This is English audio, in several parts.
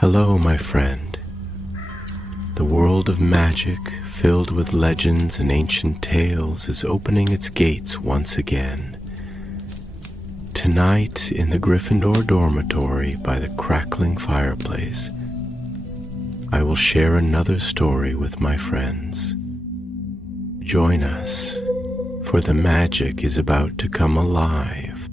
Hello, my friend. The world of magic, filled with legends and ancient tales, is opening its gates once again. Tonight, in the Gryffindor dormitory by the crackling fireplace, I will share another story with my friends. Join us, for the magic is about to come alive.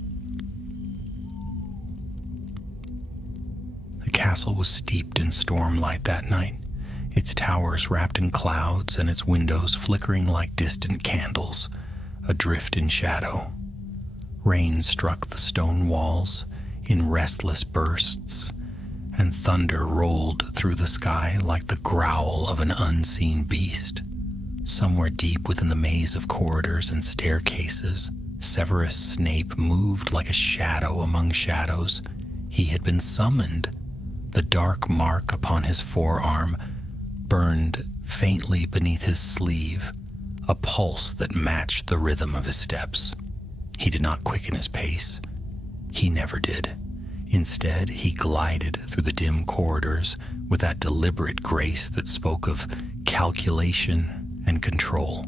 The castle was steeped in stormlight that night, its towers wrapped in clouds and its windows flickering like distant candles, adrift in shadow. Rain struck the stone walls in restless bursts, and thunder rolled through the sky like the growl of an unseen beast. Somewhere deep within the maze of corridors and staircases, Severus Snape moved like a shadow among shadows. He had been summoned. The dark mark upon his forearm burned faintly beneath his sleeve, a pulse that matched the rhythm of his steps. He did not quicken his pace. He never did. Instead, he glided through the dim corridors with that deliberate grace that spoke of calculation and control.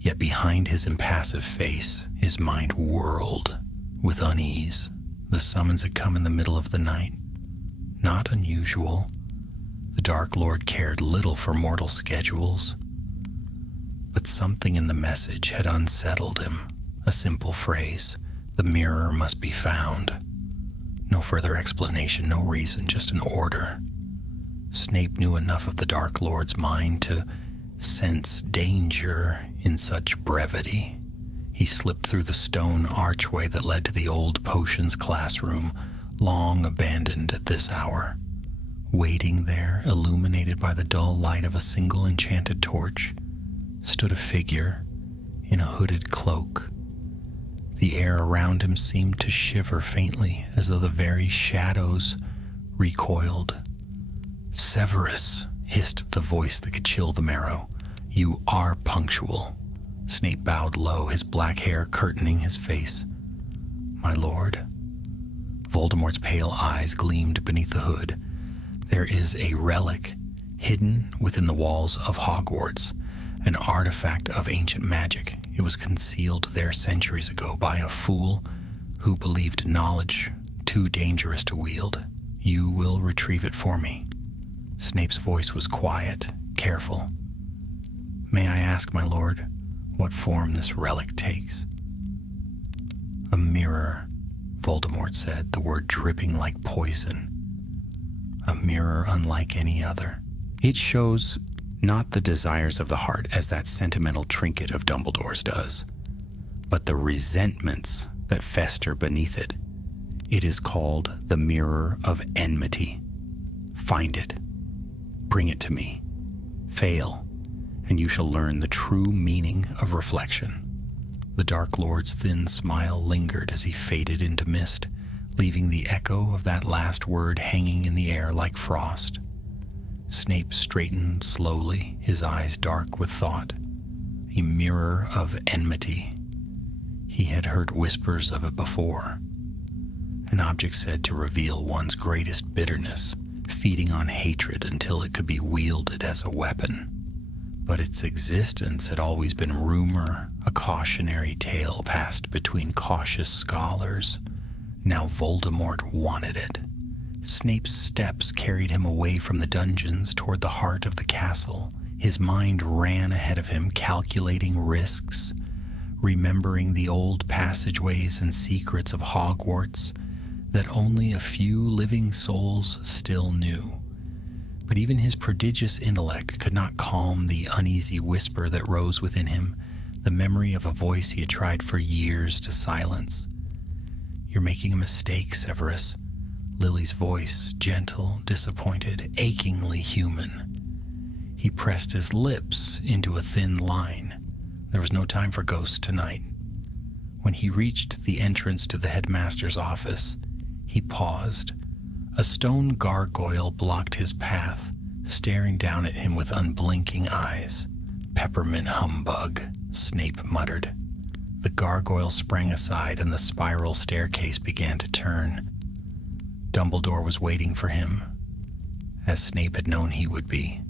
Yet behind his impassive face, his mind whirled with unease. The summons had come in the middle of the night. Not unusual. The Dark Lord cared little for mortal schedules. But something in the message had unsettled him. A simple phrase, "The mirror must be found." No further explanation, no reason, just an order. Snape knew enough of the Dark Lord's mind to sense danger in such brevity. He slipped through the stone archway that led to the old potions classroom, long abandoned at this hour. Waiting there, illuminated by the dull light of a single enchanted torch, stood a figure in a hooded cloak. The air around him seemed to shiver faintly, as though the very shadows recoiled. "Severus," hissed the voice that could chill the marrow. "You are punctual." Snape bowed low, his black hair curtaining his face. "My lord." Voldemort's pale eyes gleamed beneath the hood. "There is a relic hidden within the walls of Hogwarts, an artifact of ancient magic. It was concealed there centuries ago by a fool who believed knowledge too dangerous to wield. You will retrieve it for me." Snape's voice was quiet, careful. "May I ask, my lord, what form this relic takes?" "A mirror," Voldemort said, the word dripping like poison. "A mirror unlike any other. It shows not the desires of the heart as that sentimental trinket of Dumbledore's does, but the resentments that fester beneath it. It is called the Mirror of Enmity. Find it. Bring it to me. Fail, and you shall learn the true meaning of reflection." The Dark Lord's thin smile lingered as he faded into mist, leaving the echo of that last word hanging in the air like frost. Snape straightened slowly, his eyes dark with thought. A mirror of enmity. He had heard whispers of it before. An object said to reveal one's greatest bitterness, feeding on hatred until it could be wielded as a weapon. But its existence had always been rumor, a cautionary tale passed between cautious scholars. Now Voldemort wanted it. Snape's steps carried him away from the dungeons toward the heart of the castle. His mind ran ahead of him, calculating risks, remembering the old passageways and secrets of Hogwarts that only a few living souls still knew. But even his prodigious intellect could not calm the uneasy whisper that rose within him, the memory of a voice he had tried for years to silence. "You're making a mistake, Severus." Lily's voice, gentle, disappointed, achingly human. He pressed his lips into a thin line. There was no time for ghosts tonight. When he reached the entrance to the headmaster's office, he paused. A stone gargoyle blocked his path, staring down at him with unblinking eyes. "Peppermint humbug," Snape muttered. The gargoyle sprang aside and the spiral staircase began to turn. Dumbledore was waiting for him. as Snape had known he would be.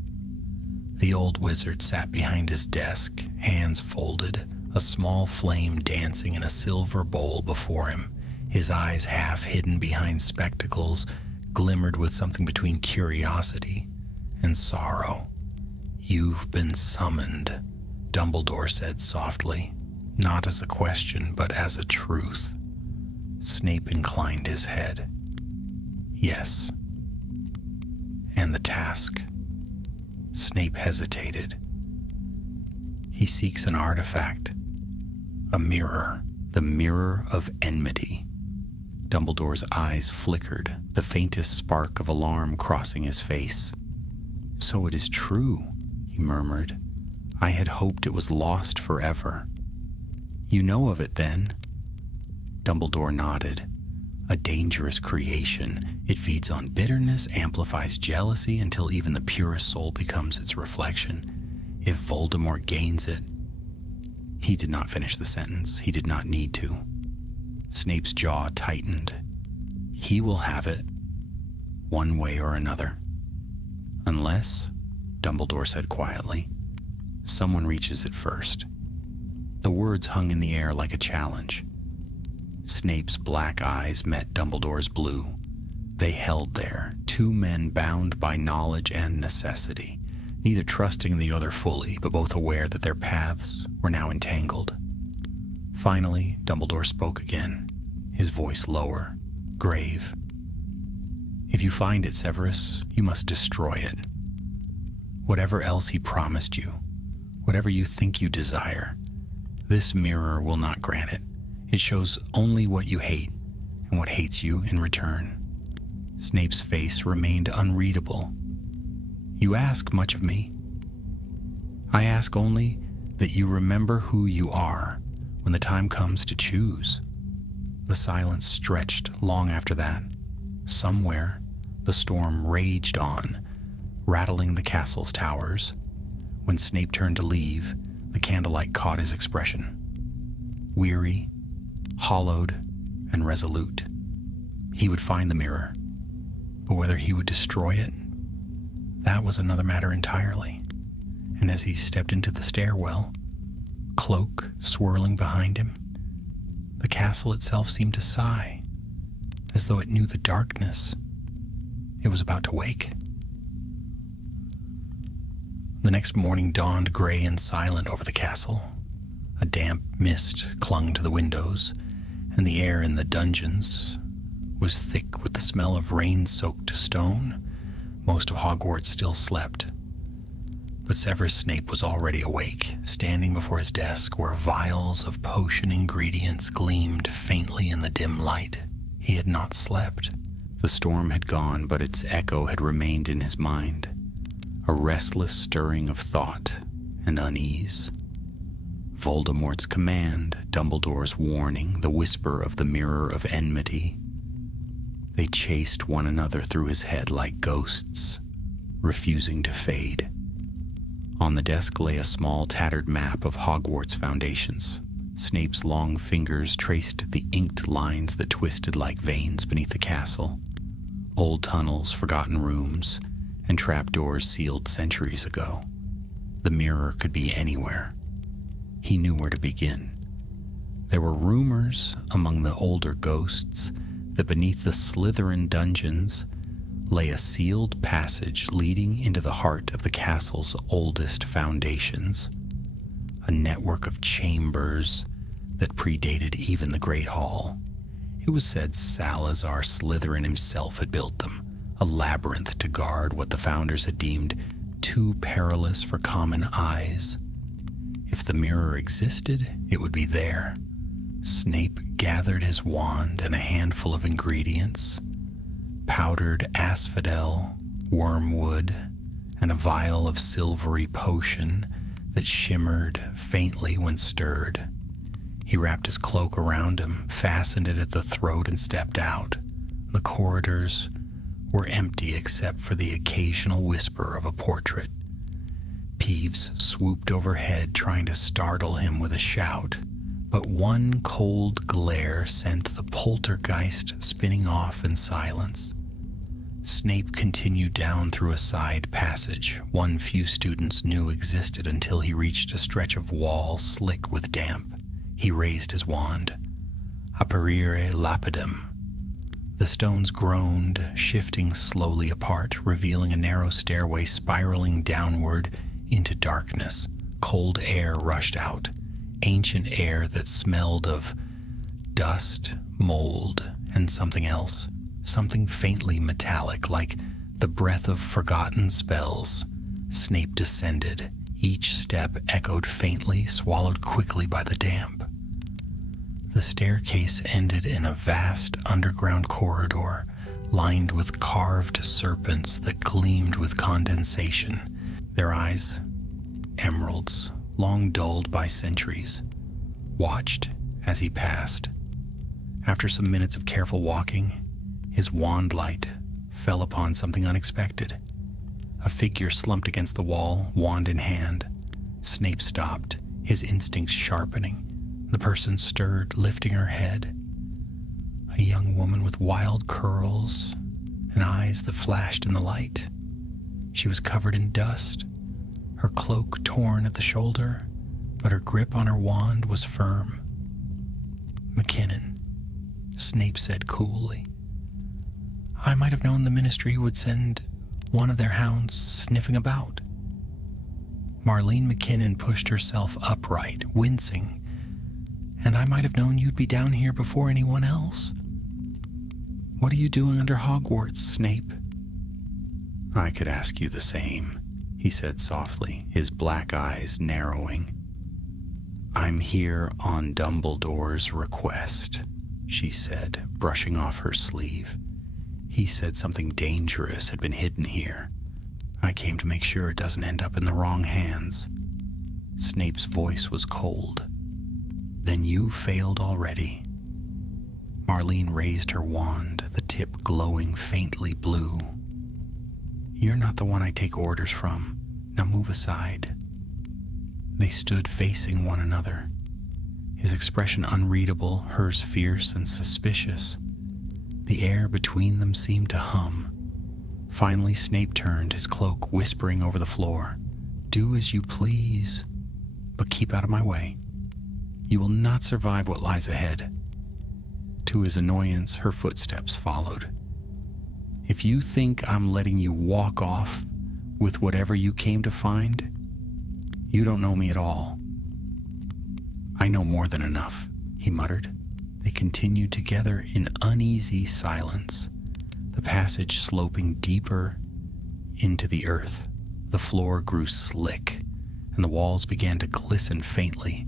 The old wizard sat behind his desk, hands folded, a small flame dancing in a silver bowl before him. His eyes, half hidden behind spectacles, glimmered with something between curiosity and sorrow. "You've been summoned," Dumbledore said softly, not as a question, but as a truth. Snape inclined his head. "Yes." "And the task?" Snape hesitated. "He seeks an artifact, a mirror, the mirror of enmity." Dumbledore's eyes flickered, the faintest spark of alarm crossing his face. "So it is true," he murmured. "I had hoped it was lost forever." "You know of it, then?" Dumbledore nodded. "A dangerous creation. It feeds on bitterness, amplifies jealousy until even the purest soul becomes its reflection. If Voldemort gains it..." He did not finish the sentence. He did not need to. Snape's jaw tightened. "He will have it, one way or another. Unless," Dumbledore said quietly, "someone reaches it first." The words hung in the air like a challenge. Snape's black eyes met Dumbledore's blue. They held there, two men bound by knowledge and necessity, neither trusting the other fully, but both aware that their paths were now entangled. Finally, Dumbledore spoke again, his voice lower, grave. "If you find it, Severus, you must destroy it. Whatever else he promised you, whatever you think you desire, this mirror will not grant it. It shows only what you hate, and what hates you in return." Snape's face remained unreadable. "You ask much of me. I ask only that you remember who you are when the time comes to choose." The silence stretched long after that. Somewhere, the storm raged on, rattling the castle's towers. When Snape turned to leave, the candlelight caught his expression. Weary, hollowed, and resolute. He would find the mirror, but whether he would destroy it, that was another matter entirely. And as he stepped into the stairwell, cloak swirling behind him, the castle itself seemed to sigh, as though it knew the darkness it was about to wake. The next morning dawned gray and silent over the castle. A damp mist clung to the windows, and the air in the dungeons was thick with the smell of rain-soaked stone. Most of Hogwarts still slept, but Severus Snape was already awake, standing before his desk where vials of potion ingredients gleamed faintly in the dim light. He had not slept. The storm had gone, but its echo had remained in his mind, a restless stirring of thought and unease. Voldemort's command, Dumbledore's warning, the whisper of the mirror of enmity. They chased one another through his head like ghosts, refusing to fade. On the desk lay a small tattered map of Hogwarts foundations. Snape's long fingers traced the inked lines that twisted like veins beneath the castle. Old tunnels, forgotten rooms, and trapdoors sealed centuries ago. The mirror could be anywhere. He knew where to begin. There were rumors among the older ghosts that beneath the Slytherin dungeons lay a sealed passage leading into the heart of the castle's oldest foundations, a network of chambers that predated even the Great Hall. It was said Salazar Slytherin himself had built them, a labyrinth to guard what the founders had deemed too perilous for common eyes. If the mirror existed, it would be there. Snape gathered his wand and a handful of ingredients, powdered asphodel, wormwood, and a vial of silvery potion that shimmered faintly when stirred. He wrapped his cloak around him, fastened it at the throat, and stepped out. The corridors were empty except for the occasional whisper of a portrait. Peeves swooped overhead, trying to startle him with a shout, but one cold glare sent the poltergeist spinning off in silence. Snape continued down through a side passage one few students knew existed until he reached a stretch of wall slick with damp. He raised his wand. Aperire lapidem. The stones groaned, shifting slowly apart, revealing a narrow stairway spiraling downward into darkness. Cold air rushed out, ancient air that smelled of dust, mold, and something else. Something faintly metallic, like the breath of forgotten spells. Snape descended. Each step echoed faintly, swallowed quickly by the damp. The staircase ended in a vast underground corridor, lined with carved serpents that gleamed with condensation. Their eyes, emeralds, long dulled by centuries, watched as he passed. After some minutes of careful walking, his wand light fell upon something unexpected. A figure slumped against the wall, wand in hand. Snape stopped, his instincts sharpening. The person stirred, lifting her head. A young woman with wild curls and eyes that flashed in the light. She was covered in dust, her cloak torn at the shoulder, but her grip on her wand was firm. "McKinnon," Snape said coolly. "I might have known the Ministry would send one of their hounds sniffing about." Marlene McKinnon pushed herself upright, wincing. "And I might have known you'd be down here before anyone else. What are you doing under Hogwarts, Snape?" "I could ask you the same," he said softly, his black eyes narrowing. "I'm here on Dumbledore's request," she said, brushing off her sleeve. "He said something dangerous had been hidden here. I came to make sure it doesn't end up in the wrong hands." Snape's voice was cold. "Then you failed already." Marlene raised her wand, the tip glowing faintly blue. "You're not the one I take orders from. Now move aside." They stood facing one another, his expression unreadable, hers fierce and suspicious. The air between them seemed to hum. Finally, Snape turned, his cloak whispering over the floor. "Do as you please, but keep out of my way. You will not survive what lies ahead." To his annoyance, her footsteps followed. "If you think I'm letting you walk off with whatever you came to find, you don't know me at all." "I know more than enough," he muttered. They continued together in uneasy silence, the passage sloping deeper into the earth. The floor grew slick, and the walls began to glisten faintly,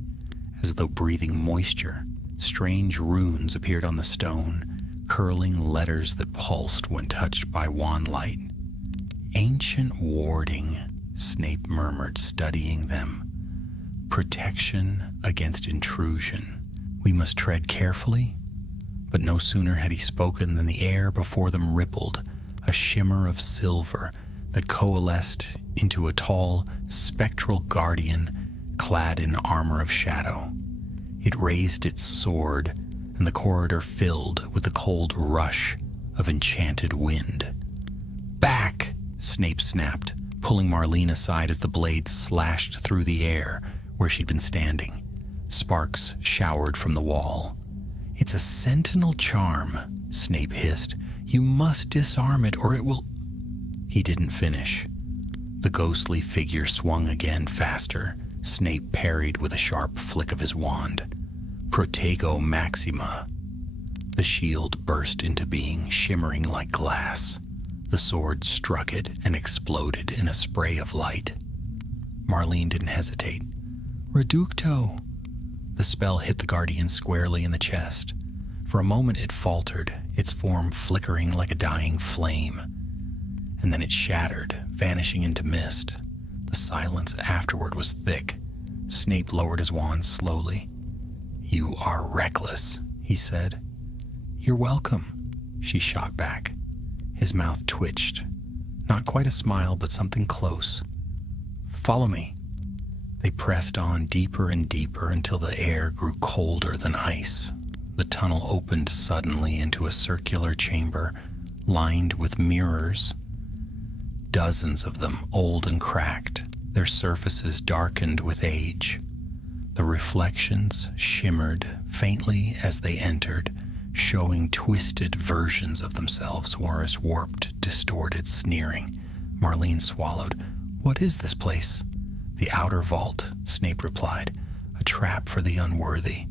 as though breathing moisture. Strange runes appeared on the stone, curling letters that pulsed when touched by wand light. "Ancient warding," Snape murmured, studying them. "Protection against intrusion. We must tread carefully." But no sooner had he spoken than the air before them rippled, a shimmer of silver that coalesced into a tall, spectral guardian clad in armor of shadow. It raised its sword, and the corridor filled with the cold rush of enchanted wind. "Back!" Snape snapped, pulling Marlene aside as the blade slashed through the air where she'd been standing. Sparks showered from the wall. "It's a sentinel charm," Snape hissed. "You must disarm it or it will—" He didn't finish. The ghostly figure swung again faster. Snape parried with a sharp flick of his wand. "Protego Maxima." The shield burst into being, shimmering like glass. The sword struck it and exploded in a spray of light. Marlene didn't hesitate. "Reducto!" The spell hit the guardian squarely in the chest. For a moment it faltered, its form flickering like a dying flame. And then it shattered, vanishing into mist. The silence afterward was thick. Snape lowered his wand slowly. "You are reckless," he said. "You're welcome," she shot back. His mouth twitched. Not quite a smile, but something close. "Follow me." They pressed on deeper and deeper until the air grew colder than ice. The tunnel opened suddenly into a circular chamber lined with mirrors, dozens of them old and cracked, their surfaces darkened with age. The reflections shimmered faintly as they entered, showing twisted versions of themselves, Wara's warped, distorted, sneering. Marlene swallowed. "What is this place?" "The outer vault," Snape replied. "A trap for the unworthy.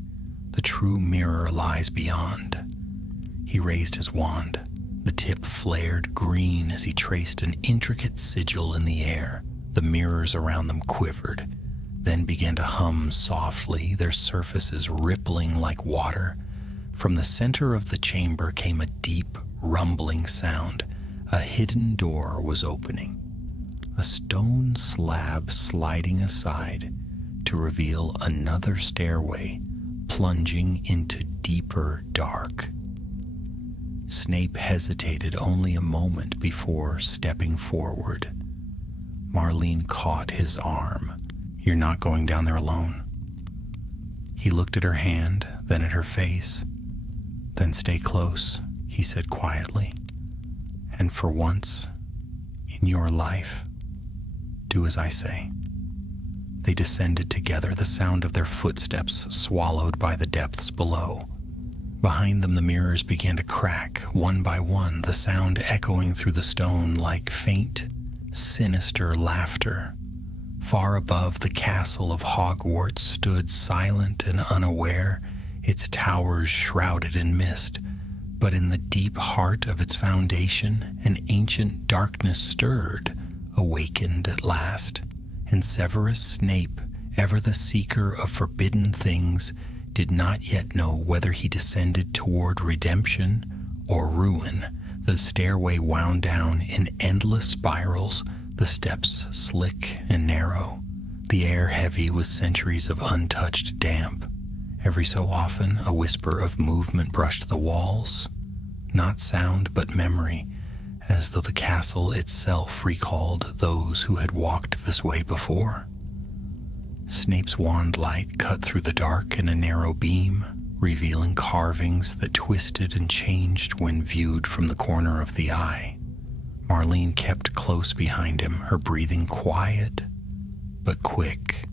The true mirror lies beyond." He raised his wand. The tip flared green as he traced an intricate sigil in the air. The mirrors around them quivered, then began to hum softly, their surfaces rippling like water. From the center of the chamber came a deep, rumbling sound. A hidden door was opening, a stone slab sliding aside to reveal another stairway plunging into deeper dark. Snape hesitated only a moment before stepping forward. Marlene caught his arm. "You're not going down there alone." He looked at her hand, then at her face. "Then stay close," he said quietly. "And for once in your life, do as I say." They descended together, the sound of their footsteps swallowed by the depths below. Behind them, the mirrors began to crack, one by one, the sound echoing through the stone like faint, sinister laughter. Far above, the castle of Hogwarts stood silent and unaware, its towers shrouded in mist. But in the deep heart of its foundation, an ancient darkness stirred, awakened at last. And Severus Snape, ever the seeker of forbidden things, did not yet know whether he descended toward redemption or ruin. The stairway wound down in endless spirals, the steps slick and narrow, the air heavy with centuries of untouched damp. Every so often, a whisper of movement brushed the walls, not sound but memory, as though the castle itself recalled those who had walked this way before. Snape's wand light cut through the dark in a narrow beam, revealing carvings that twisted and changed when viewed from the corner of the eye. Marlene kept close behind him, her breathing quiet but quick.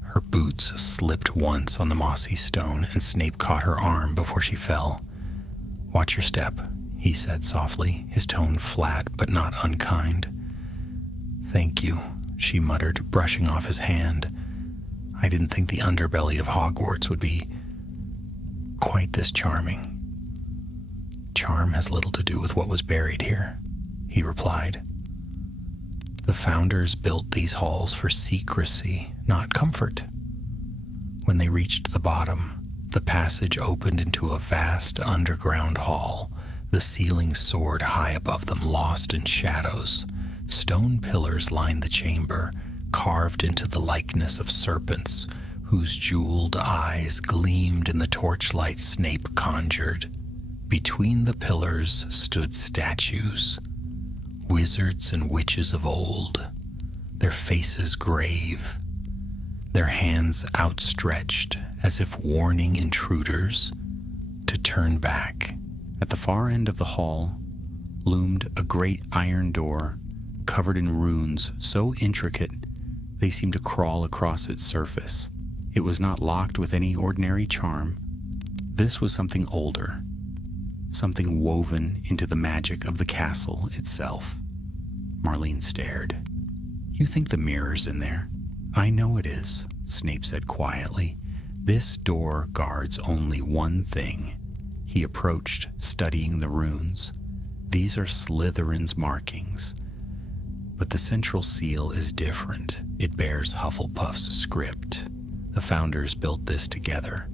Her boots slipped once on the mossy stone, and Snape caught her arm before she fell. "Watch your step," he said softly, his tone flat but not unkind. "Thank you," she muttered, brushing off his hand. "I didn't think the underbelly of Hogwarts would be quite this charming." "Charm has little to do with what was buried here," he replied. "The founders built these halls for secrecy, not comfort." When they reached the bottom, the passage opened into a vast underground hall. The ceiling soared high above them, lost in shadows. Stone pillars lined the chamber, carved into the likeness of serpents, whose jeweled eyes gleamed in the torchlight Snape conjured. Between the pillars stood statues, wizards and witches of old, their faces grave, their hands outstretched as if warning intruders to turn back. At the far end of the hall loomed a great iron door covered in runes so intricate they seemed to crawl across its surface. It was not locked with any ordinary charm. This was something older, something woven into the magic of the castle itself. Marlene stared. "You think the mirror's in there?" "I know it is," Snape said quietly. "This door guards only one thing." He approached, studying the runes. "These are Slytherin's markings. But the central seal is different. It bears Hufflepuff's script. The founders built this together,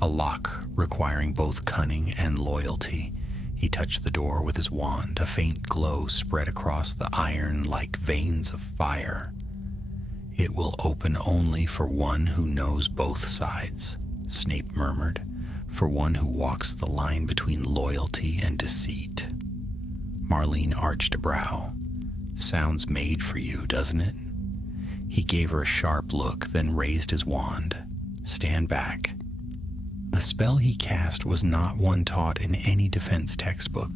a lock requiring both cunning and loyalty." He touched the door with his wand. A faint glow spread across the iron like veins of fire. "It will open only for one who knows both sides," Snape murmured, "for one who walks the line between loyalty and deceit." Marlene arched a brow. "Sounds made for you, doesn't it?" He gave her a sharp look, then raised his wand. "Stand back." The spell he cast was not one taught in any defense textbook,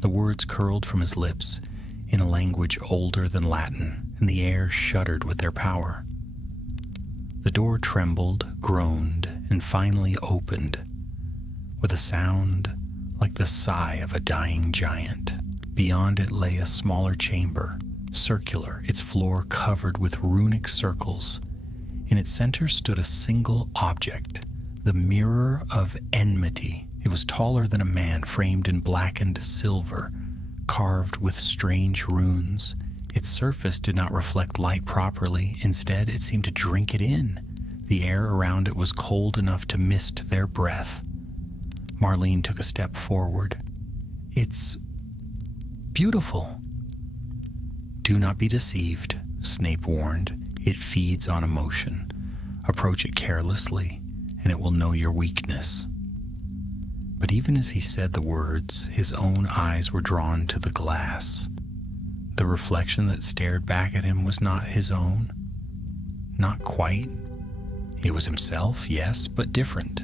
The words curled from his lips in a language older than Latin, and the air shuddered with their power. The door trembled, groaned, and finally opened, with a sound like the sigh of a dying giant. Beyond it lay a smaller chamber, circular, its floor covered with runic circles. In its center stood a single object, the Mirror of Enmity. It was taller than a man, framed in blackened silver, carved with strange runes. Its surface did not reflect light properly. Instead, it seemed to drink it in. The air around it was cold enough to mist their breath. Marlene took a step forward. "It's beautiful." "Do not be deceived," Snape warned. "It feeds on emotion. Approach it carelessly, and it will know your weakness." But even as he said the words, his own eyes were drawn to the glass. The reflection that stared back at him was not his own. Not quite. It was himself, yes, but different.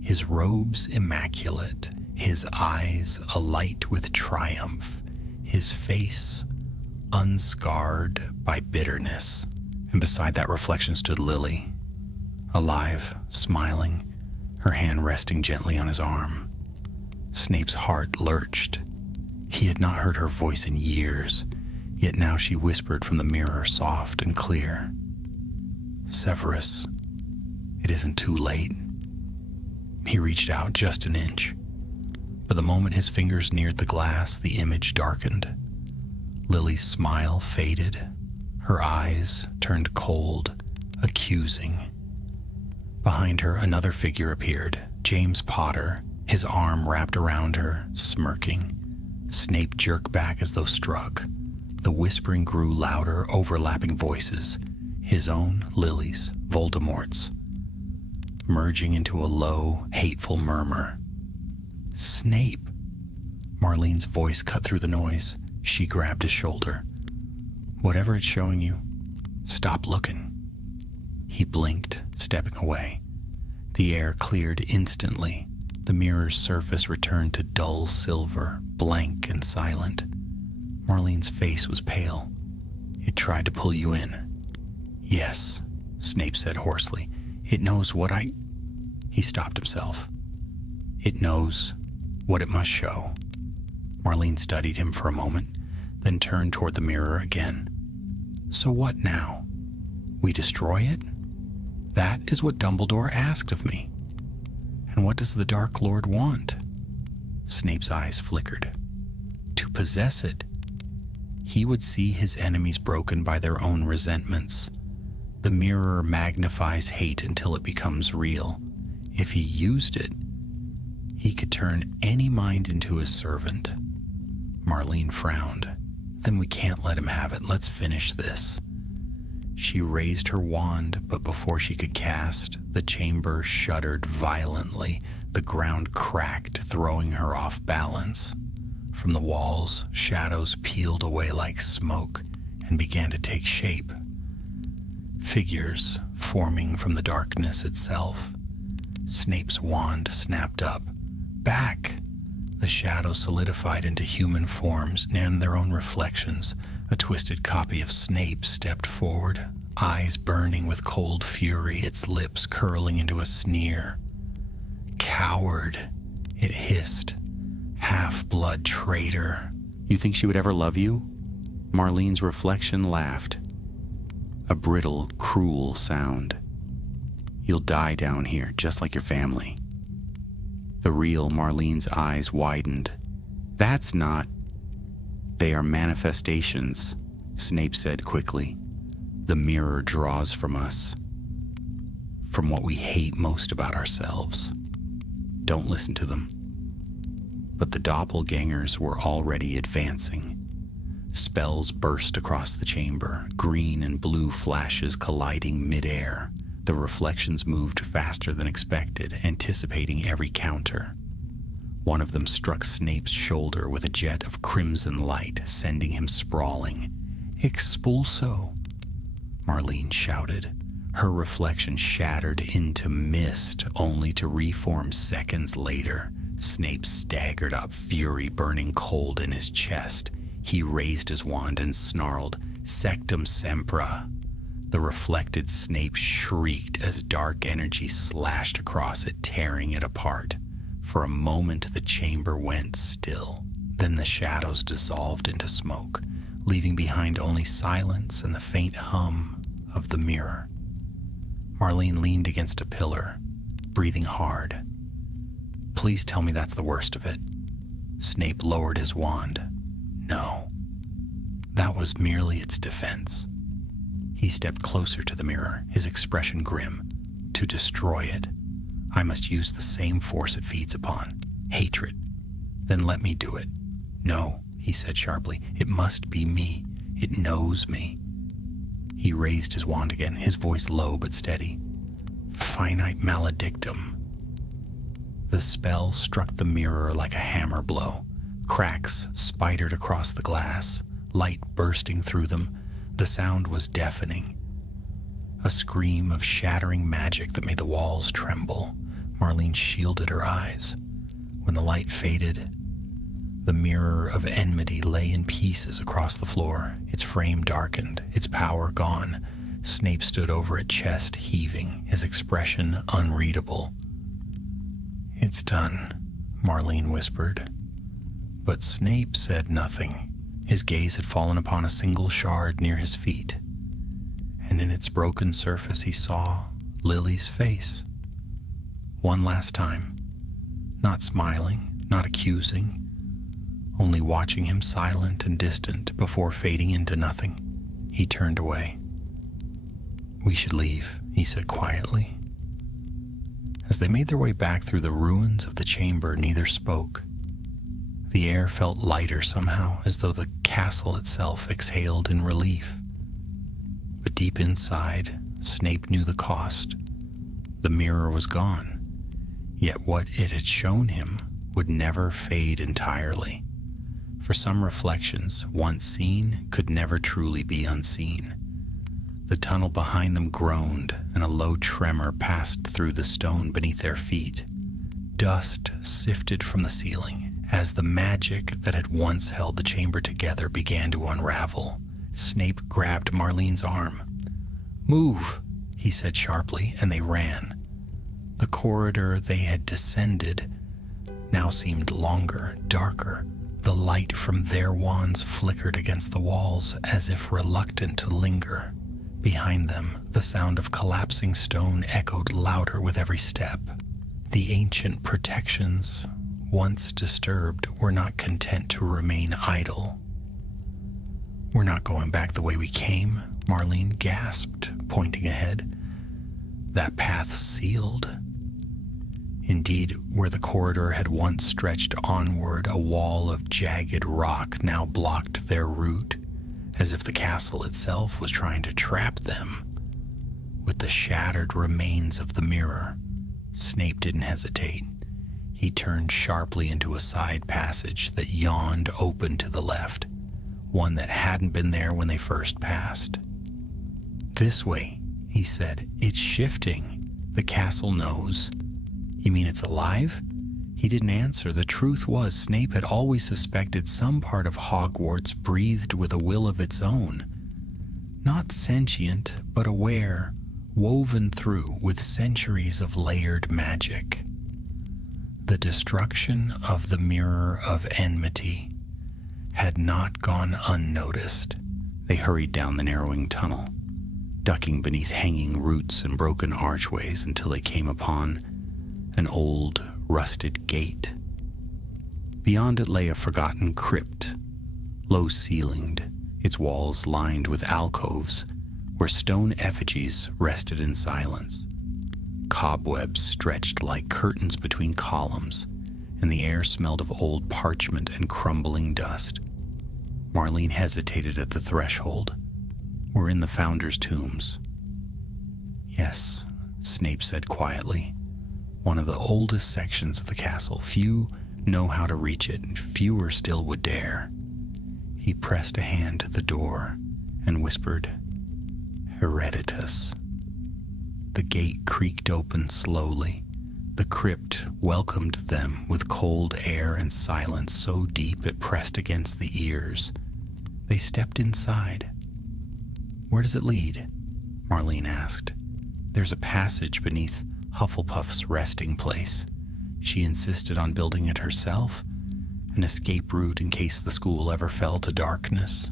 His robes immaculate, his eyes alight with triumph, his face unscarred by bitterness. And beside that reflection stood Lily, alive, smiling, her hand resting gently on his arm. Snape's heart lurched. He had not heard her voice in years, yet now she whispered from the mirror, soft and clear. "Severus, it isn't too late." He reached out just an inch, but the moment his fingers neared the glass, the image darkened. Lily's smile faded. Her eyes turned cold, accusing. Behind her, another figure appeared, James Potter, his arm wrapped around her, smirking. Snape jerked back as though struck. The whispering grew louder, overlapping voices, his own, Lily's, Voldemort's, merging into a low, hateful murmur. "Snape!" Marlene's voice cut through the noise. She grabbed his shoulder. "Whatever it's showing you, stop looking." He blinked, stepping away. The air cleared instantly. The mirror's surface returned to dull silver, blank and silent. Marlene's face was pale. "It tried to pull you in." "Yes," Snape said hoarsely. "It knows what I—" He stopped himself. "It knows what it must show." Marlene studied him for a moment, then turned toward the mirror again. "So what now? We destroy it? That is what Dumbledore asked of me. And what does the Dark Lord want?" Snape's eyes flickered. "To possess it. He would see his enemies broken by their own resentments. The mirror magnifies hate until it becomes real. If he used it, he could turn any mind into his servant." Marlene frowned. "Then we can't let him have it. Let's finish this." She raised her wand, but before she could cast, the chamber shuddered violently. The ground cracked, throwing her off balance. From the walls, shadows peeled away like smoke and began to take shape. Figures forming from the darkness itself. Snape's wand snapped up. "Back!" The shadows solidified into human forms and their own reflections. A twisted copy of Snape stepped forward, eyes burning with cold fury, its lips curling into a sneer. "Coward," it hissed. "Half-blood traitor. You think she would ever love you?" Marlene's reflection laughed. A brittle, cruel sound. "You'll die down here, just like your family." The real Marlene's eyes widened. "That's not—" "They are manifestations," Snape said quickly. "The mirror draws from us, from what we hate most about ourselves. Don't listen to them." But the doppelgangers were already advancing. Spells burst across the chamber, green and blue flashes colliding midair. The reflections moved faster than expected, anticipating every counter. One of them struck Snape's shoulder with a jet of crimson light, sending him sprawling. "Expulso!" Marlene shouted. Her reflection shattered into mist, only to reform seconds later, Snape staggered up, fury burning cold in his chest. He raised his wand and snarled, "Sectum Sempra." The reflected Snape shrieked as dark energy slashed across it, tearing it apart. For a moment, the chamber went still. Then the shadows dissolved into smoke, leaving behind only silence and the faint hum of the mirror. Marlene leaned against a pillar, breathing hard. "Please tell me that's the worst of it." Snape lowered his wand. No. That was merely its defense. He stepped closer to the mirror, his expression grim. To destroy it, I must use the same force it feeds upon, hatred. Then let me do it. No, he said sharply. It must be me. It knows me. He raised his wand again, his voice low but steady. Finite maledictum. The spell struck the mirror like a hammer blow. Cracks spidered across the glass, light bursting through them. The sound was deafening. A scream of shattering magic that made the walls tremble. Marlene shielded her eyes. When the light faded, the mirror of enmity lay in pieces across the floor, its frame darkened, its power gone. Snape stood over it, chest heaving, his expression unreadable. "It's done," Marlene whispered. But Snape said nothing. His gaze had fallen upon a single shard near his feet, and in its broken surface he saw Lily's face. One last time, not smiling, not accusing, only watching him silent and distant before fading into nothing. He turned away. "We should leave," he said quietly. As they made their way back through the ruins of the chamber, neither spoke. The air felt lighter somehow, as though the castle itself exhaled in relief. But deep inside, Snape knew the cost. The mirror was gone, yet what it had shown him would never fade entirely. For some reflections, once seen, could never truly be unseen. The tunnel behind them groaned, and a low tremor passed through the stone beneath their feet. Dust sifted from the ceiling as the magic that had once held the chamber together began to unravel. Snape grabbed Marlene's arm. "Move," he said sharply, and they ran. The corridor they had descended now seemed longer, darker. The light from their wands flickered against the walls as if reluctant to linger. Behind them, the sound of collapsing stone echoed louder with every step. The ancient protections, once disturbed, were not content to remain idle. "We're not going back the way we came," Marlene gasped, pointing ahead. "That path sealed." Indeed, where the corridor had once stretched onward, a wall of jagged rock now blocked their route, as if the castle itself was trying to trap them. With the shattered remains of the mirror, Snape didn't hesitate. He turned sharply into a side passage that yawned open to the left, one that hadn't been there when they first passed. "This way," he said. "It's shifting. The castle knows." "You mean it's alive?" He didn't answer. The truth was, Snape had always suspected some part of Hogwarts breathed with a will of its own. Not sentient, but aware, woven through with centuries of layered magic. The destruction of the Mirror of Enmity had not gone unnoticed. They hurried down the narrowing tunnel, ducking beneath hanging roots and broken archways until they came upon an old, rusted gate. Beyond it lay a forgotten crypt, low-ceilinged, its walls lined with alcoves where stone effigies rested in silence. Cobwebs stretched like curtains between columns, and the air smelled of old parchment and crumbling dust. Marlene hesitated at the threshold. "We're in the Founders' tombs." "Yes," Snape said quietly. "One of the oldest sections of the castle. Few know how to reach it, and fewer still would dare." He pressed a hand to the door and whispered, "Hereditas." The gate creaked open slowly, The crypt welcomed them with cold air and silence so deep it pressed against the ears. They stepped inside. "Where does it lead?" Marlene asked. "There's a passage beneath Hufflepuff's resting place. She insisted on building it herself, an escape route in case the school ever fell to darkness."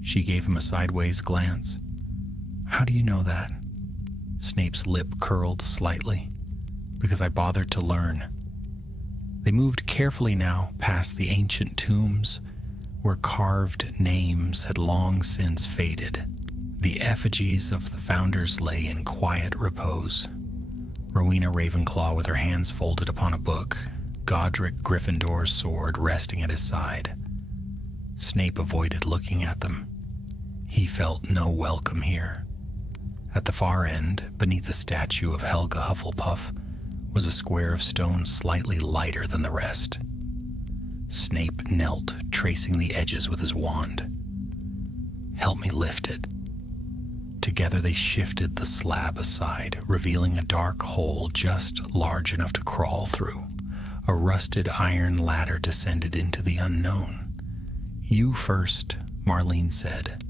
She gave him a sideways glance. "How do you know that?" Snape's lip curled slightly. "Because I bothered to learn." They moved carefully now past the ancient tombs where carved names had long since faded. The effigies of the founders lay in quiet repose. Rowena Ravenclaw with her hands folded upon a book, Godric Gryffindor's sword resting at his side. Snape avoided looking at them. He felt no welcome here. At the far end, beneath the statue of Helga Hufflepuff, was a square of stone slightly lighter than the rest. Snape knelt, tracing the edges with his wand. "Help me lift it." Together they shifted the slab aside, revealing a dark hole just large enough to crawl through. A rusted iron ladder descended into the unknown. "You first," Marlene said.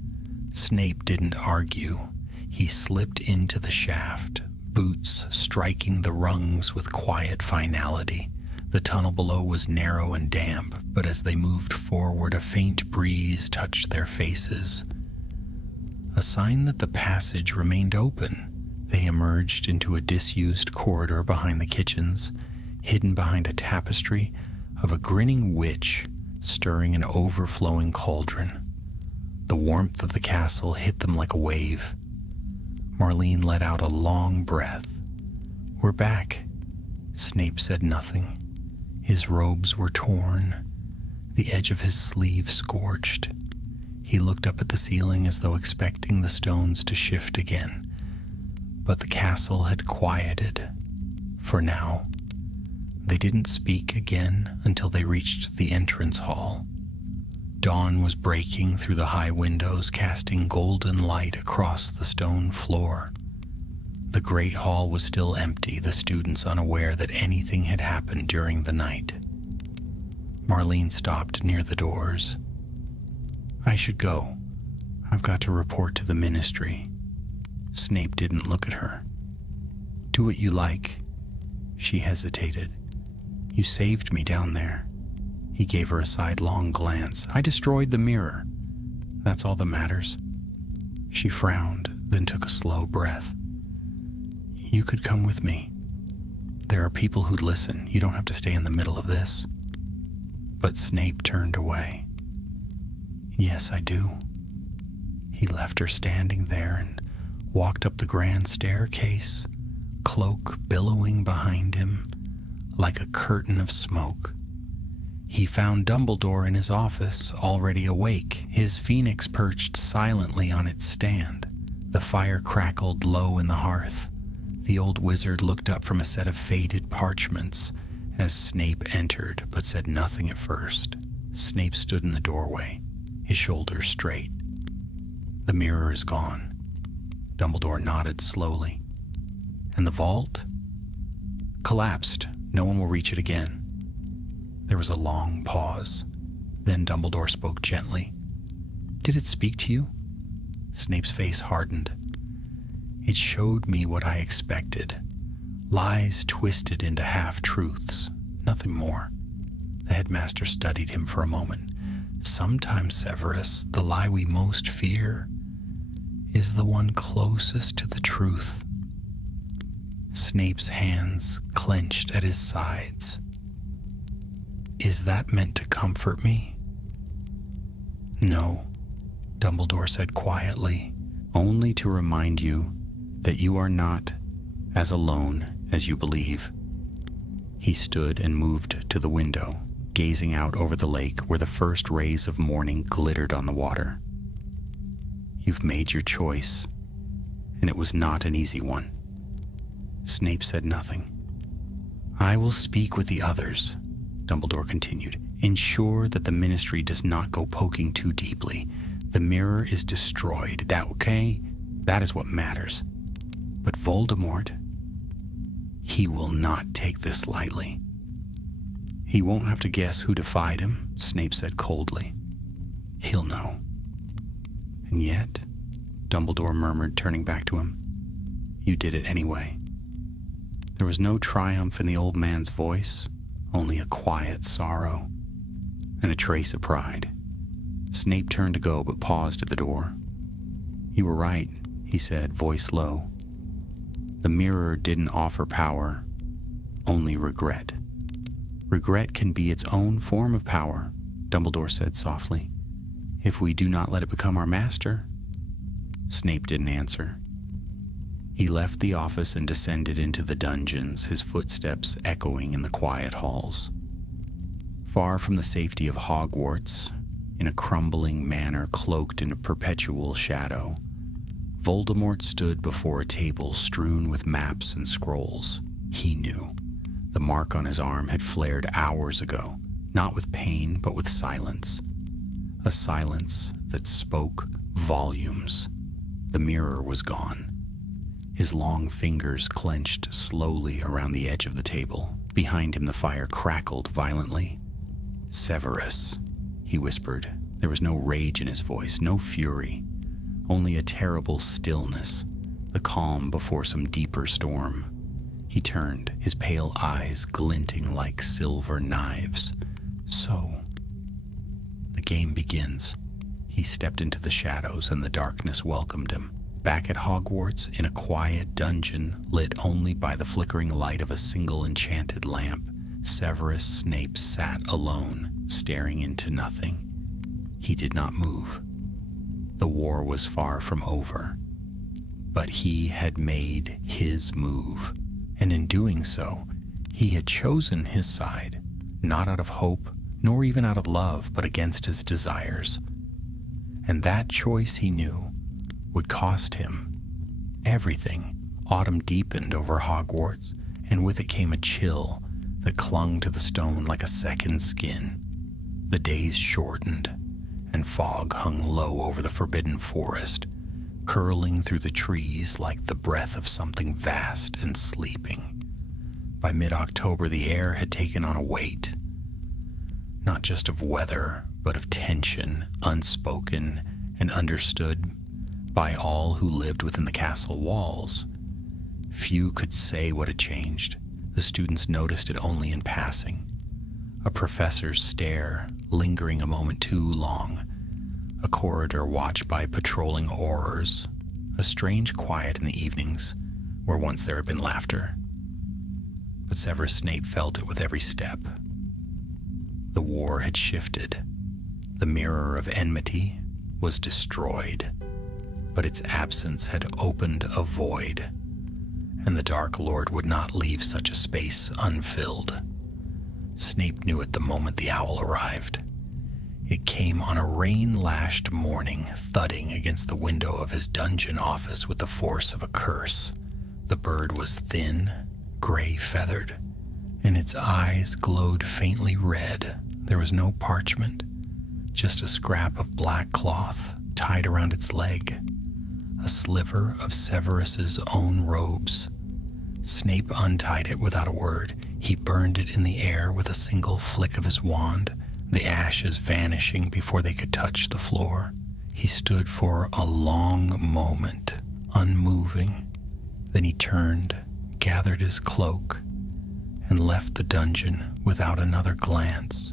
Snape didn't argue. He slipped into the shaft, boots striking the rungs with quiet finality. The tunnel below was narrow and damp, but as they moved forward, a faint breeze touched their faces. A sign that the passage remained open. They emerged into a disused corridor behind the kitchens, hidden behind a tapestry of a grinning witch stirring an overflowing cauldron. The warmth of the castle hit them like a wave. Marlene let out a long breath. "We're back." Snape said nothing. His robes were torn, the edge of his sleeve scorched. He looked up at the ceiling as though expecting the stones to shift again. But the castle had quieted, for now. They didn't speak again until they reached the entrance hall. Dawn was breaking through the high windows, casting golden light across the stone floor. The great hall was still empty, the students unaware that anything had happened during the night. Marlene stopped near the doors. "I should go. I've got to report to the ministry." Snape didn't look at her. "Do what you like." She hesitated. "You saved me down there." He gave her a sidelong glance. "I destroyed the mirror. That's all that matters." She frowned, then took a slow breath. "You could come with me. There are people who'd listen. You don't have to stay in the middle of this." But Snape turned away. "Yes, I do." He left her standing there and walked up the grand staircase, cloak billowing behind him like a curtain of smoke. He found Dumbledore in his office, already awake, his phoenix perched silently on its stand. The fire crackled low in the hearth. The old wizard looked up from a set of faded parchments as Snape entered, but said nothing at first. Snape stood in the doorway, his shoulders straight. "The mirror is gone." Dumbledore nodded slowly. "And the vault?" "Collapsed. No one will reach it again." There was a long pause. Then Dumbledore spoke gently. "Did it speak to you?" Snape's face hardened. "It showed me what I expected. Lies twisted into half-truths, nothing more." The headmaster studied him for a moment. "Sometimes, Severus, the lie we most fear is the one closest to the truth." Snape's hands clenched at his sides. "Is that meant to comfort me?" "No," Dumbledore said quietly, "only to remind you that you are not as alone as you believe." He stood and moved to the window, gazing out over the lake where the first rays of morning glittered on the water. "You've made your choice, and it was not an easy one." Snape said nothing. "I will speak with the others," Dumbledore continued. "Ensure that the ministry does not go poking too deeply. The mirror is destroyed. That is what matters. But Voldemort, He will not take this lightly. He won't have to guess who defied him, Snape said coldly. He'll know. And yet, Dumbledore murmured, turning back to him, you did it anyway. There was no triumph in the old man's voice, only a quiet sorrow and a trace of pride. Snape turned to go, but paused at the door. You were right, he said, voice low. The mirror didn't offer power, only regret. Regret can be its own form of power, Dumbledore said softly, if we do not let it become our master. Snape didn't answer. He left the office and descended into the dungeons, his footsteps echoing in the quiet halls. Far from the safety of Hogwarts, in a crumbling manor cloaked in a perpetual shadow, Voldemort stood before a table strewn with maps and scrolls. He knew. The mark on his arm had flared hours ago, not with pain, but with silence. A silence that spoke volumes. The mirror was gone. His long fingers clenched slowly around the edge of the table. Behind him, the fire crackled violently. Severus, he whispered. There was no rage in his voice, no fury, only a terrible stillness, the calm before some deeper storm. He turned, his pale eyes glinting like silver knives. So, the game begins. He stepped into the shadows and the darkness welcomed him. Back at Hogwarts, in a quiet dungeon lit only by the flickering light of a single enchanted lamp, Severus Snape sat alone, staring into nothing. He did not move. The war was far from over, but he had made his move, and in doing so, he had chosen his side, not out of hope, nor even out of love, but against his desires. And that choice, he knew, would cost him everything. Autumn deepened over Hogwarts, and with it came a chill that clung to the stone like a second skin. The days shortened, and fog hung low over the forbidden forest, curling through the trees like the breath of something vast and sleeping. By mid-October, the air had taken on a weight, not just of weather, but of tension, unspoken and understood by all who lived within the castle walls. Few could say what had changed. The students noticed it only in passing. A professor's stare, lingering a moment too long. A corridor watched by patrolling aurors. A strange quiet in the evenings, where once there had been laughter. But Severus Snape felt it with every step. The war had shifted. The mirror of enmity was destroyed, but its absence had opened a void, and the Dark Lord would not leave such a space unfilled. Snape knew it the moment the owl arrived. It came on a rain-lashed morning, thudding against the window of his dungeon office with the force of a curse. The bird was thin, gray-feathered, and its eyes glowed faintly red. There was no parchment, just a scrap of black cloth tied around its leg, a sliver of Severus's own robes. Snape untied it without a word. He burned it in the air with a single flick of his wand, the ashes vanishing before they could touch the floor. He stood for a long moment, unmoving. Then he turned, gathered his cloak, and left the dungeon without another glance.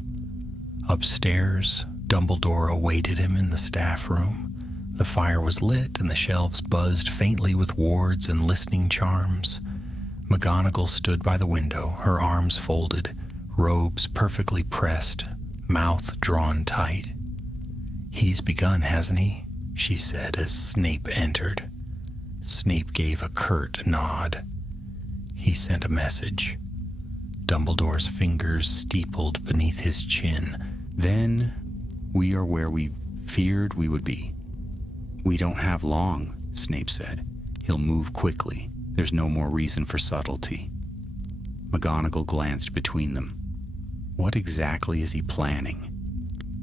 Upstairs, Dumbledore awaited him in the staff room. The fire was lit and the shelves buzzed faintly with wards and listening charms. McGonagall stood by the window, her arms folded, robes perfectly pressed, mouth drawn tight. "He's begun, hasn't he?" she said as Snape entered. Snape gave a curt nod. He sent a message. Dumbledore's fingers steepled beneath his chin. "Then we are where we feared we would be." "We don't have long," Snape said. "He'll move quickly. There's no more reason for subtlety." McGonagall glanced between them. "What exactly is he planning?"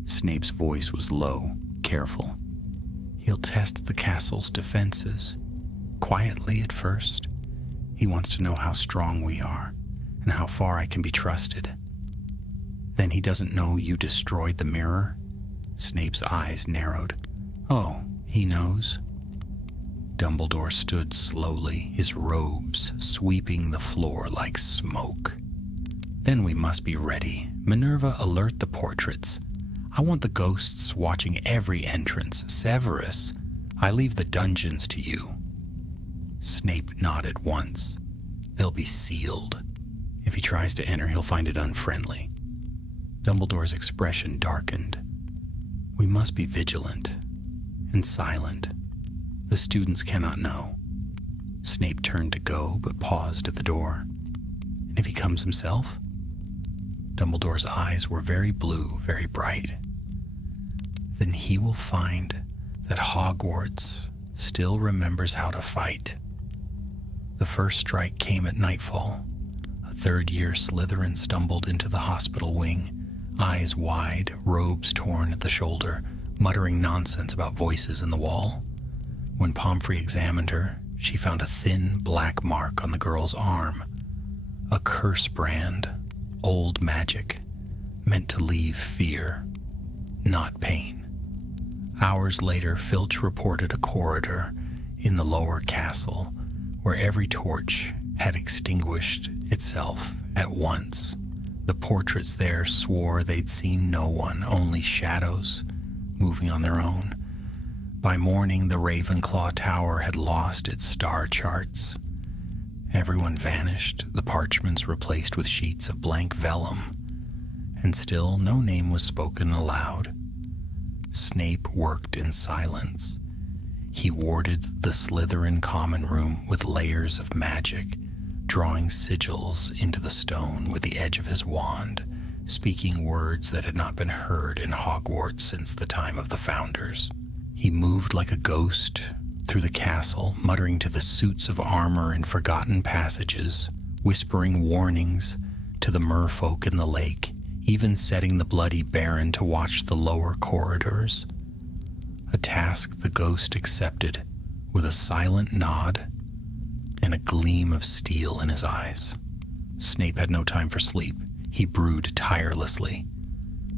Snape's voice was low, careful. "He'll test the castle's defenses. Quietly at first. He wants to know how strong we are and how far I can be trusted. Then he doesn't know you destroyed the mirror? Snape's eyes narrowed. Oh, he knows. Dumbledore stood slowly, his robes sweeping the floor like smoke. Then we must be ready. Minerva, alert the portraits. I want the ghosts watching every entrance. Severus, I leave the dungeons to you. Snape nodded once. They'll be sealed. If he tries to enter, he'll find it unfriendly. Dumbledore's expression darkened. We must be vigilant and silent. The students cannot know. Snape turned to go, but paused at the door. And if he comes himself? Dumbledore's eyes were very blue, very bright. Then he will find that Hogwarts still remembers how to fight. The first strike came at nightfall. A third-year Slytherin stumbled into the hospital wing, eyes wide, robes torn at the shoulder, muttering nonsense about voices in the wall. When Pomfrey examined her, she found a thin black mark on the girl's arm. A curse brand, old magic, meant to leave fear, not pain. Hours later, Filch reported a corridor in the lower castle where every torch had extinguished itself at once. The portraits there swore they'd seen no one, only shadows moving on their own. By morning, the Ravenclaw Tower had lost its star charts. Everyone vanished, the parchments replaced with sheets of blank vellum, and still no name was spoken aloud. Snape worked in silence. He warded the Slytherin common room with layers of magic, drawing sigils into the stone with the edge of his wand, speaking words that had not been heard in Hogwarts since the time of the founders. He moved like a ghost through the castle, muttering to the suits of armor in forgotten passages, whispering warnings to the merfolk in the lake, even setting the bloody Baron to watch the lower corridors. A task the ghost accepted with a silent nod and a gleam of steel in his eyes. Snape had no time for sleep. He brewed tirelessly.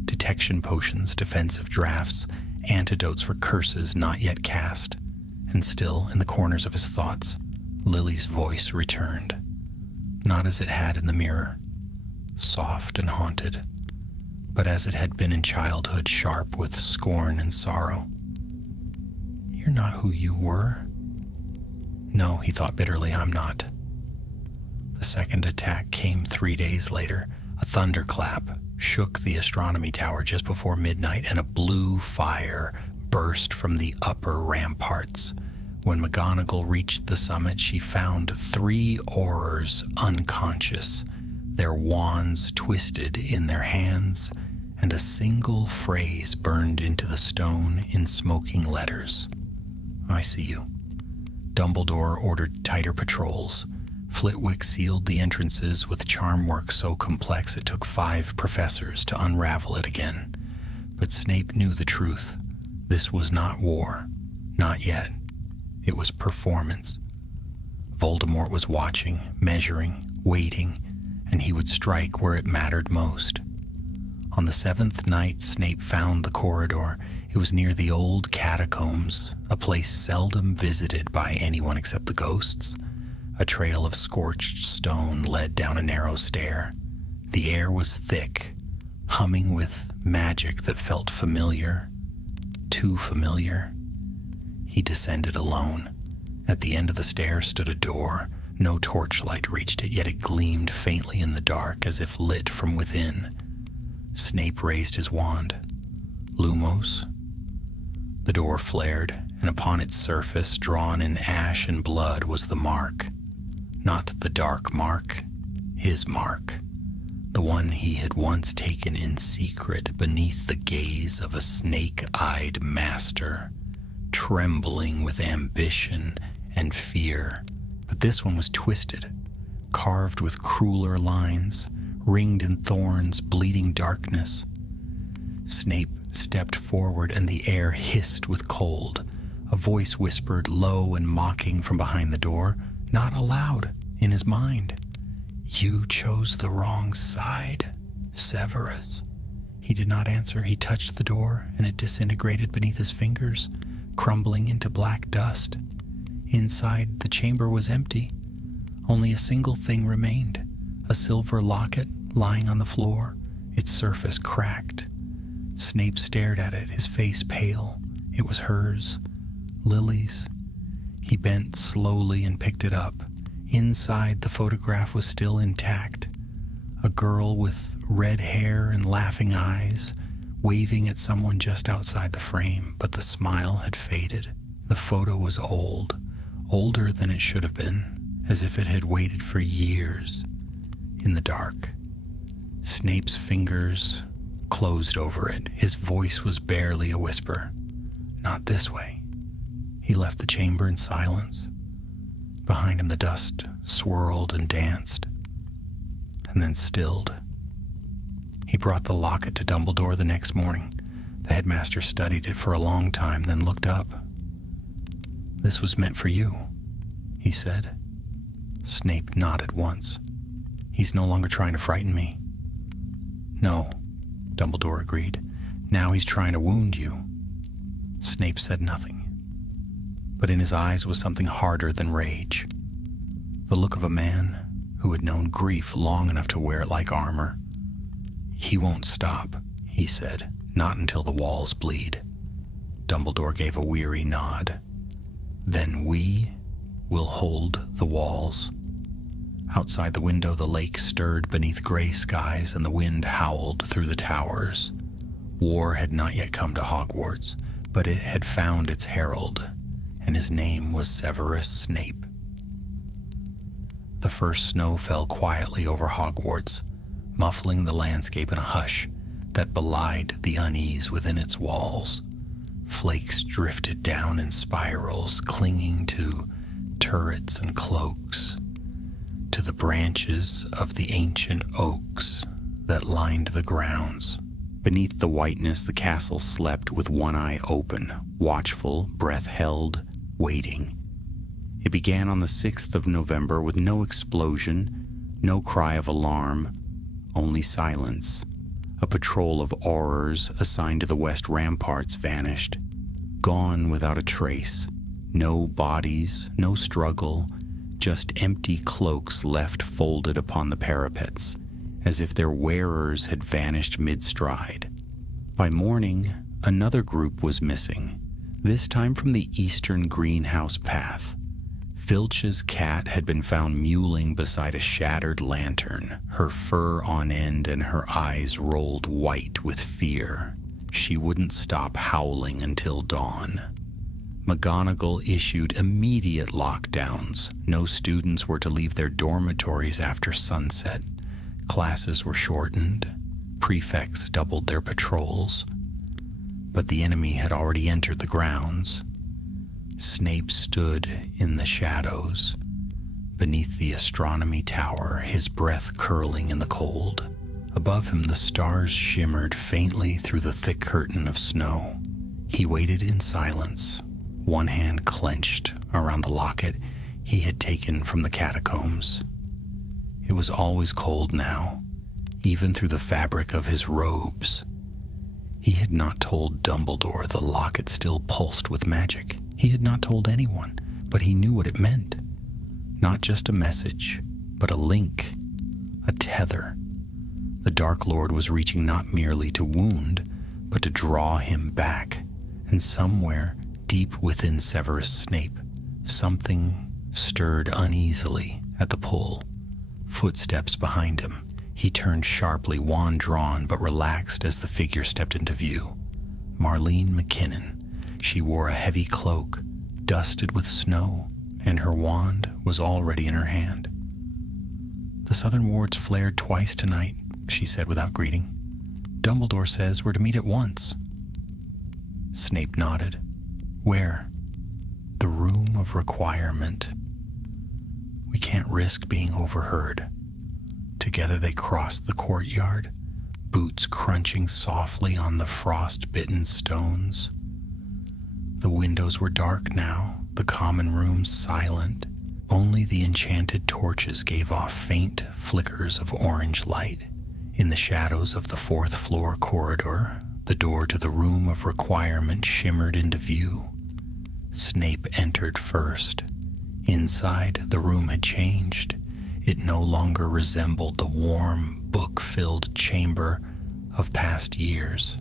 Detection potions, defensive drafts, antidotes for curses not yet cast. And still, in the corners of his thoughts, Lily's voice returned. Not as it had in the mirror, soft and haunted, but as it had been in childhood, sharp with scorn and sorrow. You're not who you were. No, he thought bitterly, I'm not. The second attack came 3 days later. A thunderclap shook the astronomy tower just before midnight, and a blue fire burst from the upper ramparts. When McGonagall reached the summit, she found 3 Aurors unconscious, their wands twisted in their hands, and a single phrase burned into the stone in smoking letters. I see you. Dumbledore ordered tighter patrols. Flitwick sealed the entrances with charm work so complex it took 5 professors to unravel it again. But Snape knew the truth. This was not war. Not yet. It was performance. Voldemort was watching, measuring, waiting, and he would strike where it mattered most. On the 7th night, Snape found the corridor. It was near the old catacombs, a place seldom visited by anyone except the ghosts. A trail of scorched stone led down a narrow stair. The air was thick, humming with magic that felt familiar, too familiar. He descended alone. At the end of the stair stood a door. No torchlight reached it, yet it gleamed faintly in the dark as if lit from within. Snape raised his wand. Lumos. The door flared, and upon its surface, drawn in ash and blood, was the mark. Not the dark mark, his mark. The one he had once taken in secret beneath the gaze of a snake-eyed master, trembling with ambition and fear. But this one was twisted, carved with crueler lines, ringed in thorns, bleeding darkness. Snape stepped forward, and the air hissed with cold. A voice whispered, low and mocking from behind the door, "Not allowed. in his mind. "You chose the wrong side, Severus." He did not answer. He touched the door, and it disintegrated beneath his fingers, crumbling into black dust. Inside, the chamber was empty. Only a single thing remained, a silver locket lying on the floor, its surface cracked. Snape stared at it, his face pale. It was hers, Lily's. He bent slowly and picked it up. Inside, the photograph was still intact. A girl with red hair and laughing eyes, waving at someone just outside the frame, but the smile had faded. The photo was old, older than it should have been, as if it had waited for years. In the dark, Snape's fingers closed over it. His voice was barely a whisper. "Not this way." He left the chamber in silence. Behind him, the dust swirled and danced, and then stilled. He brought the locket to Dumbledore the next morning. The headmaster studied it for a long time, then looked up. "This was meant for you," he said. Snape nodded once. "He's no longer trying to frighten me." "No," Dumbledore agreed. "Now he's trying to wound you." Snape said nothing, but in his eyes was something harder than rage. The look of a man who had known grief long enough to wear it like armor. "He won't stop," he said, "not until the walls bleed." Dumbledore gave a weary nod. "Then we will hold the walls." Outside the window, the lake stirred beneath gray skies and the wind howled through the towers. War had not yet come to Hogwarts, but it had found its herald, and his name was Severus Snape. The first snow fell quietly over Hogwarts, muffling the landscape in a hush that belied the unease within its walls. Flakes drifted down in spirals, clinging to turrets and cloaks, to the branches of the ancient oaks that lined the grounds. Beneath the whiteness, the castle slept with one eye open, watchful, breath held, waiting. It began on the 6th of November with no explosion, no cry of alarm, only silence. A patrol of aurors assigned to the west ramparts vanished, gone without a trace. No bodies, no struggle, just empty cloaks left folded upon the parapets, as if their wearers had vanished mid-stride. By morning, another group was missing, this time from the eastern greenhouse path. Filch's cat had been found mewling beside a shattered lantern, her fur on end and her eyes rolled white with fear. She wouldn't stop howling until dawn. McGonagall issued immediate lockdowns. No students were to leave their dormitories after sunset. Classes were shortened. Prefects doubled their patrols. But the enemy had already entered the grounds. Snape stood in the shadows, beneath the astronomy tower, his breath curling in the cold. Above him, the stars shimmered faintly through the thick curtain of snow. He waited in silence, one hand clenched around the locket he had taken from the catacombs. It was always cold now, even through the fabric of his robes. He had not told Dumbledore the locket still pulsed with magic. He had not told anyone, but he knew what it meant. Not just a message, but a link, a tether. The Dark Lord was reaching not merely to wound, but to draw him back. And somewhere, deep within Severus Snape, something stirred uneasily at the pull. Footsteps behind him. He turned sharply, wand drawn, but relaxed as the figure stepped into view. Marlene McKinnon. She wore a heavy cloak, dusted with snow, and her wand was already in her hand. "The southern wards flared twice tonight," she said without greeting. "Dumbledore says we're to meet at once." Snape nodded. "Where?" "The room of requirement. We can't risk being overheard." Together they crossed the courtyard, boots crunching softly on the frost-bitten stones. The windows were dark now, the common rooms silent. Only the enchanted torches gave off faint flickers of orange light. In the shadows of the fourth-floor corridor, the door to the room of requirement shimmered into view. Snape entered first. Inside, the room had changed. It no longer resembled the warm, book-filled chamber of past years.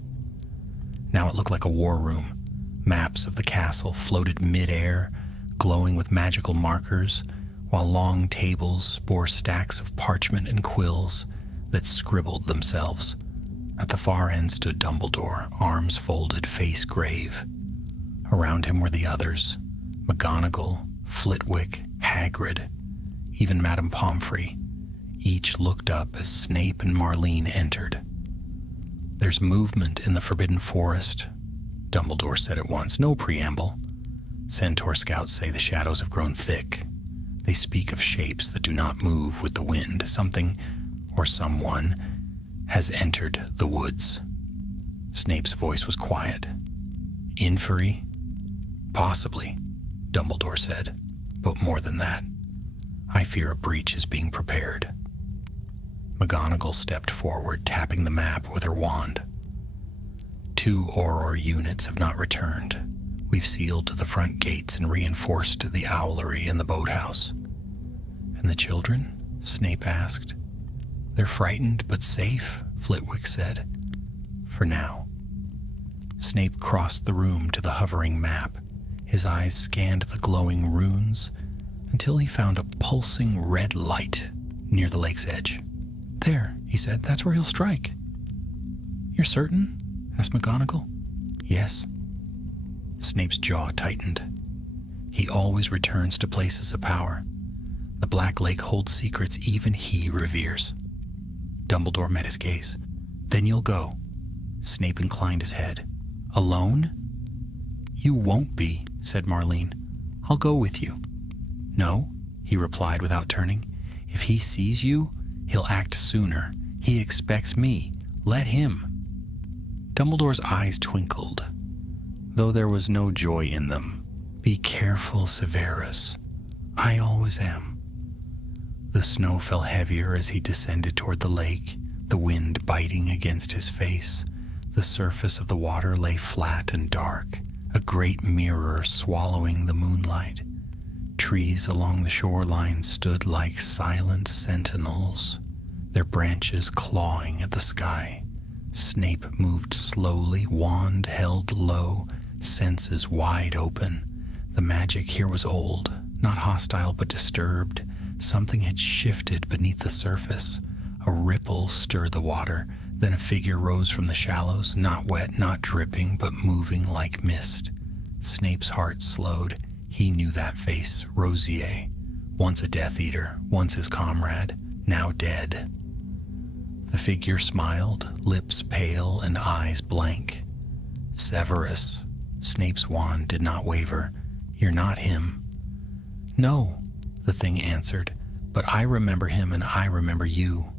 Now it looked like a war room. Maps of the castle floated mid-air, glowing with magical markers, while long tables bore stacks of parchment and quills that scribbled themselves. At the far end stood Dumbledore, arms folded, face grave. Around him were the others, McGonagall, Flitwick, Hagrid, even Madame Pomfrey. Each looked up as Snape and Marlene entered. "There's movement in the Forbidden Forest," Dumbledore said at once. "No preamble. Centaur scouts say the shadows have grown thick. They speak of shapes that do not move with the wind. Something, or someone, has entered the woods." Snape's voice was quiet. "Inferi? Possibly," Dumbledore said. "But more than that, I fear a breach is being prepared." McGonagall stepped forward, tapping the map with her wand. "2 Auror units have not returned. We've sealed the front gates and reinforced the owlery and the boathouse." "And the children?" Snape asked. "They're frightened but safe," Flitwick said. "For now." Snape crossed the room to the hovering map. His eyes scanned the glowing runes until he found a pulsing red light near the lake's edge. "There," he said. "That's where he'll strike." "You're certain?" asked McGonagall. "Yes." Snape's jaw tightened. He always returns to places of power. The Black Lake holds secrets even he reveres. Dumbledore met his gaze. "Then you'll go." Snape inclined his head. "Alone?" "You won't be," said Marlene. "I'll go with you." "No," he replied without turning. "If he sees you, he'll act sooner. He expects me. Let him." Dumbledore's eyes twinkled, though there was no joy in them. "Be careful, Severus. I always am." The snow fell heavier as he descended toward the lake, the wind biting against his face. The surface of the water lay flat and dark, a great mirror swallowing the moonlight. Trees along the shoreline stood like silent sentinels, their branches clawing at the sky. Snape moved slowly, wand held low, senses wide open. The magic here was old, not hostile but disturbed. Something had shifted beneath the surface. A ripple stirred the water, then a figure rose from the shallows, not wet, not dripping, but moving like mist. Snape's heart slowed. He knew that face, Rosier, once a Death Eater, once his comrade, now dead. The figure smiled, lips pale and eyes blank. "Severus." Snape's wand did not waver. "You're not him." "No," the thing answered, "but I remember him and I remember you."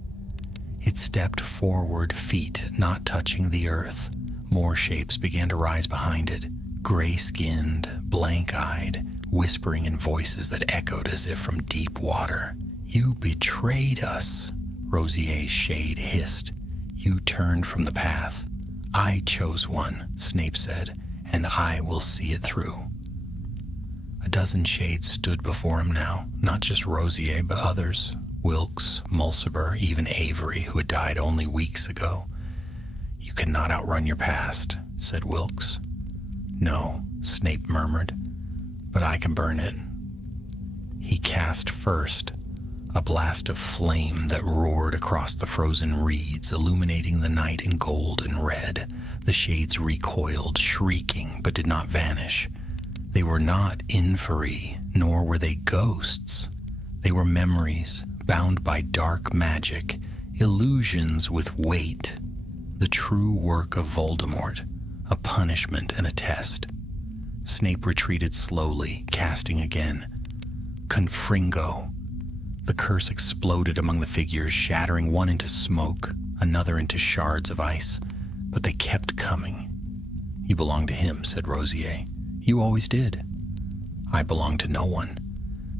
It stepped forward, feet not touching the earth. More shapes began to rise behind it, gray-skinned, blank-eyed, whispering in voices that echoed as if from deep water. "You betrayed us," Rosier's shade hissed. "You turned from the path. I chose one," Snape said, "and I will see it through." A dozen shades stood before him now, not just Rosier, but others. Wilkes, Mulciber, even Avery, who had died only weeks ago. "You cannot outrun your past," said Wilkes. "No," Snape murmured, "but I can burn it." He cast first, a blast of flame that roared across the frozen reeds, illuminating the night in gold and red. The shades recoiled, shrieking, but did not vanish. They were not inferi, nor were they ghosts. They were memories, bound by dark magic, illusions with weight, the true work of Voldemort, a punishment and a test. Snape retreated slowly, casting again. Confringo. The curse exploded among the figures, shattering one into smoke, another into shards of ice, but they kept coming. "You belong to him," said Rosier. "You always did." "I belong to no one."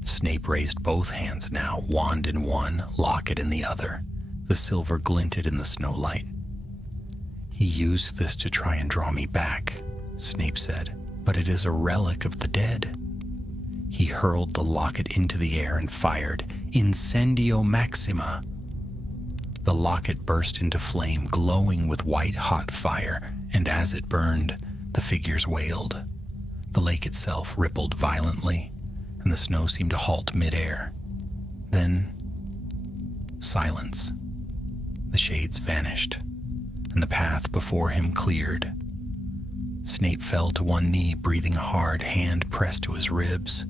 Snape raised both hands now, wand in one, locket in the other. The silver glinted in the snowlight. "He used this to try and draw me back," Snape said, "but it is a relic of the dead." He hurled the locket into the air and fired, "Incendio Maxima!" The locket burst into flame, glowing with white-hot fire, and as it burned, the figures wailed. The lake itself rippled violently, and the snow seemed to halt mid-air. Then, silence. The shades vanished, and the path before him cleared. Snape fell to one knee, breathing hard, hand pressed to his ribs.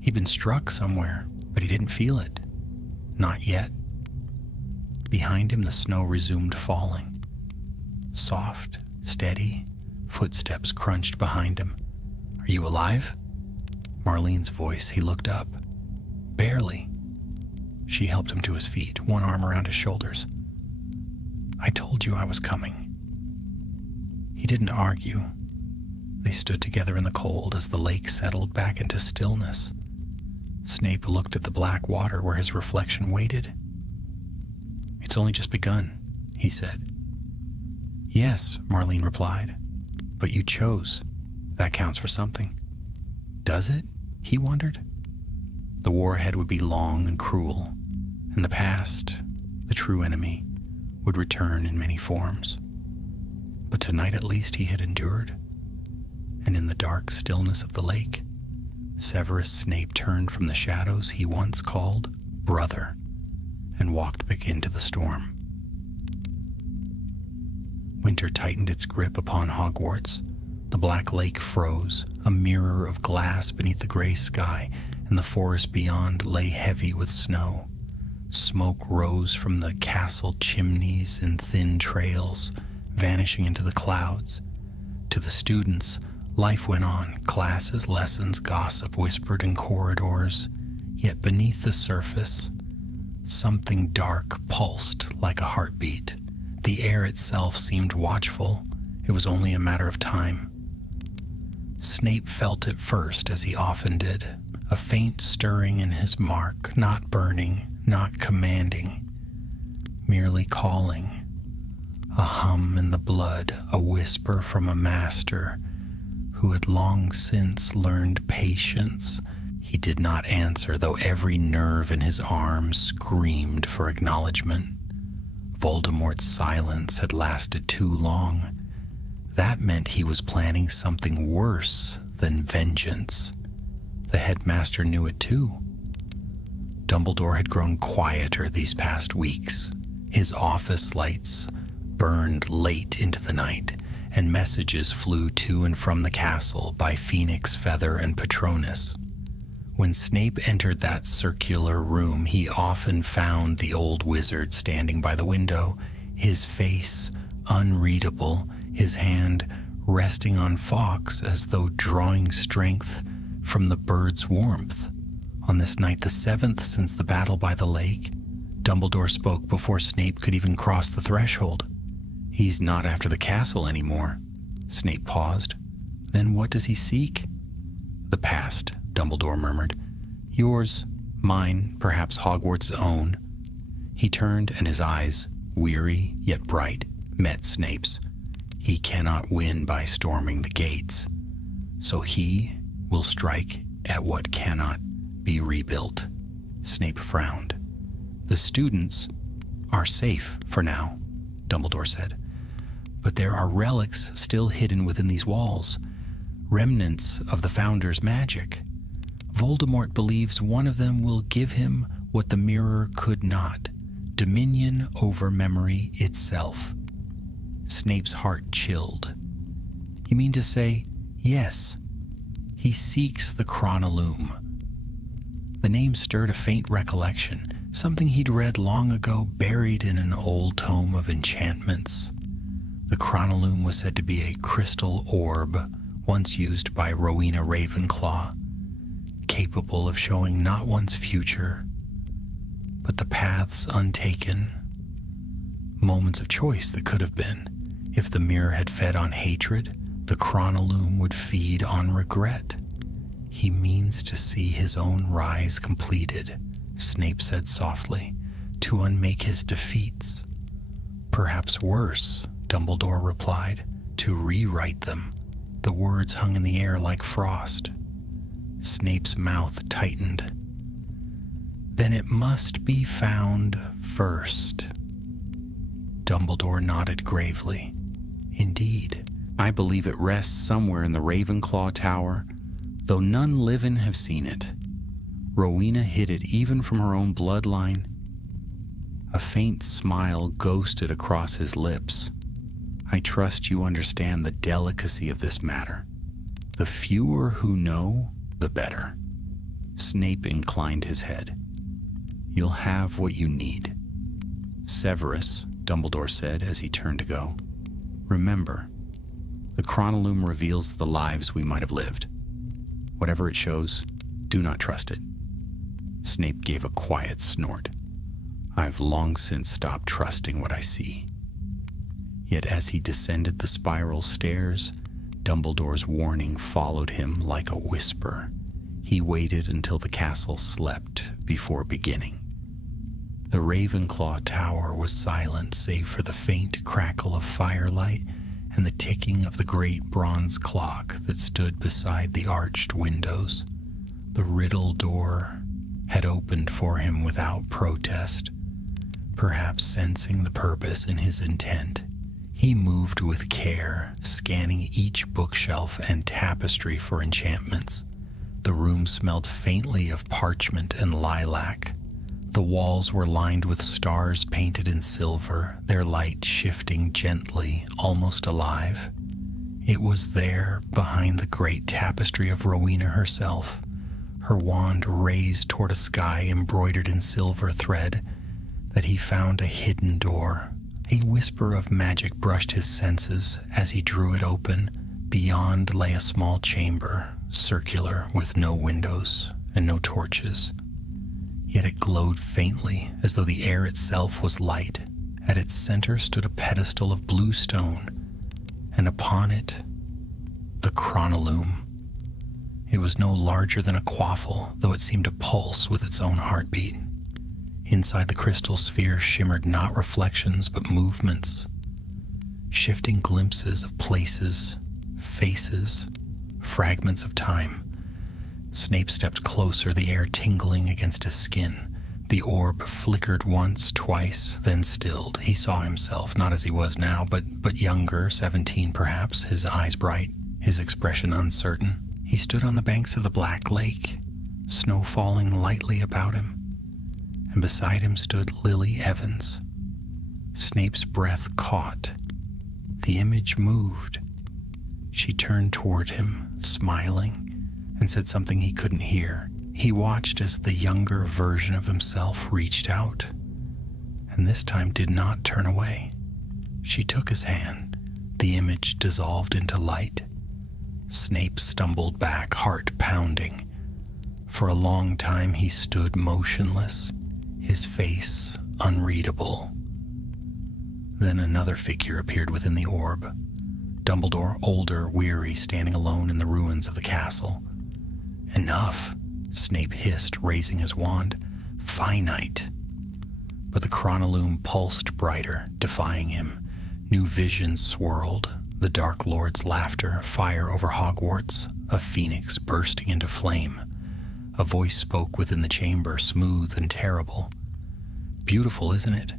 He'd been struck somewhere, but he didn't feel it. Not yet. Behind him, the snow resumed falling. Soft, steady, footsteps crunched behind him. "Are you alive?" Marlene's voice. He looked up. "Barely." She helped him to his feet, one arm around his shoulders. "I told you I was coming." He didn't argue. They stood together in the cold as the lake settled back into stillness. Snape looked at the black water where his reflection waited. "It's only just begun," he said. "Yes," Marlene replied, "but you chose. That counts for something." "Does it?" he wondered. The war ahead would be long and cruel, and the past, the true enemy, would return in many forms. But tonight at least he had endured, and in the dark stillness of the lake, Severus Snape turned from the shadows he once called brother and walked back into the storm. Winter tightened its grip upon Hogwarts. The black lake froze, a mirror of glass beneath the gray sky, and the forest beyond lay heavy with snow. Smoke rose from the castle chimneys in thin trails, vanishing into the clouds. To the students, life went on. Classes, lessons, gossip whispered in corridors. Yet beneath the surface, something dark pulsed like a heartbeat. The air itself seemed watchful. It was only a matter of time. Snape felt it first, as he often did, a faint stirring in his mark, not burning, not commanding, merely calling. A hum in the blood, a whisper from a master who had long since learned patience. He did not answer, though every nerve in his arm screamed for acknowledgement. Voldemort's silence had lasted too long. That meant he was planning something worse than vengeance. The headmaster knew it too. Dumbledore had grown quieter these past weeks. His office lights burned late into the night, and messages flew to and from the castle by Phoenix, Feather, and Patronus. When Snape entered that circular room, he often found the old wizard standing by the window, his face unreadable, his hand resting on Fawkes as though drawing strength from the bird's warmth. On this night, the 7th since the battle by the lake, Dumbledore spoke before Snape could even cross the threshold. "He's not after the castle anymore." Snape paused. "Then what does he seek?" "The past," Dumbledore murmured. "Yours, mine, perhaps Hogwarts' own." He turned, and his eyes, weary yet bright, met Snape's. "He cannot win by storming the gates, so he will strike at what cannot be rebuilt." Snape frowned. "The students are safe for now," Dumbledore said. "But there are relics still hidden within these walls, remnants of the Founder's magic. Voldemort believes one of them will give him what the mirror could not, dominion over memory itself." Snape's heart chilled. "You mean to say, yes, he seeks the Chronolume." The name stirred a faint recollection, something he'd read long ago, buried in an old tome of enchantments. The Chronolume was said to be a crystal orb, once used by Rowena Ravenclaw, capable of showing not one's future, but the paths untaken, moments of choice that could have been. If the mirror had fed on hatred, the Chronolume would feed on regret. He means to see his own rise completed, Snape said softly, to unmake his defeats. Perhaps worse, Dumbledore replied, to rewrite them. The words hung in the air like frost. Snape's mouth tightened. Then it must be found first. Dumbledore nodded gravely. Indeed, I believe it rests somewhere in the Ravenclaw Tower, though none living have seen it. Rowena hid it even from her own bloodline. A faint smile ghosted across his lips. I trust you understand the delicacy of this matter. The fewer who know, the better. Snape inclined his head. You'll have what you need. Severus, Dumbledore said as he turned to go. Remember, the chronolume reveals the lives we might have lived. Whatever it shows, do not trust it. Snape gave a quiet snort. I've long since stopped trusting what I see. Yet as he descended the spiral stairs, Dumbledore's warning followed him like a whisper. He waited until the castle slept before beginning. The Ravenclaw Tower was silent save for the faint crackle of firelight and the ticking of the great bronze clock that stood beside the arched windows. The riddle door had opened for him without protest, perhaps sensing the purpose in his intent. He moved with care, scanning each bookshelf and tapestry for enchantments. The room smelled faintly of parchment and lilac. The walls were lined with stars painted in silver, their light shifting gently, almost alive. It was there, behind the great tapestry of Rowena herself, her wand raised toward a sky embroidered in silver thread, that he found a hidden door. A whisper of magic brushed his senses as he drew it open. Beyond lay a small chamber, circular, with no windows and no torches. Yet it glowed faintly, as though the air itself was light. At its center stood a pedestal of blue stone, and upon it, the chronolume. It was no larger than a quaffle, though it seemed to pulse with its own heartbeat. Inside the crystal sphere shimmered not reflections, but movements, shifting glimpses of places, faces, fragments of time. Snape stepped closer, the air tingling against his skin. The orb flickered once, twice, then stilled. He saw himself, not as he was now, but younger, 17 perhaps, his eyes bright, his expression uncertain. He stood on the banks of the Black Lake, snow falling lightly about him, and beside him stood Lily Evans. Snape's breath caught. The image moved. She turned toward him, smiling, and said something he couldn't hear. He watched as the younger version of himself reached out, and this time did not turn away. She took his hand. The image dissolved into light. Snape stumbled back, heart pounding. For a long time he stood motionless, his face unreadable. Then another figure appeared within the orb. Dumbledore, older, weary, standing alone in the ruins of the castle. Enough, Snape hissed, raising his wand. Finite. But the chronolume pulsed brighter, defying him. New visions swirled, the Dark Lord's laughter, fire over Hogwarts, a phoenix bursting into flame. A voice spoke within the chamber, smooth and terrible. Beautiful, isn't it?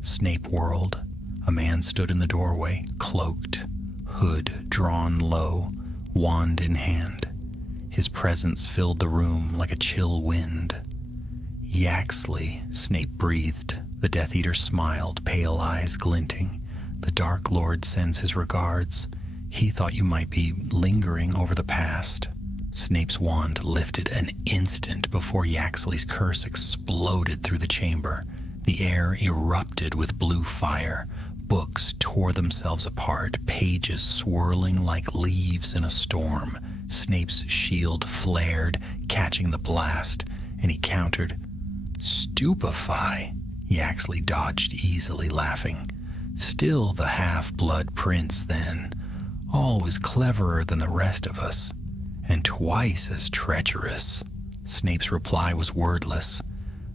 Snape whirled. A man stood in the doorway, cloaked, hood drawn low, wand in hand. His presence filled the room like a chill wind. Yaxley, Snape breathed. The Death Eater smiled, pale eyes glinting. The Dark Lord sends his regards. He thought you might be lingering over the past. Snape's wand lifted an instant before Yaxley's curse exploded through the chamber. The air erupted with blue fire. Books tore themselves apart, pages swirling like leaves in a storm. Snape's shield flared, catching the blast, and he countered. Stupefy! Yaxley dodged easily, laughing. Still the half-blood prince, then. Always cleverer than the rest of us. and twice as treacherous. Snape's reply was wordless.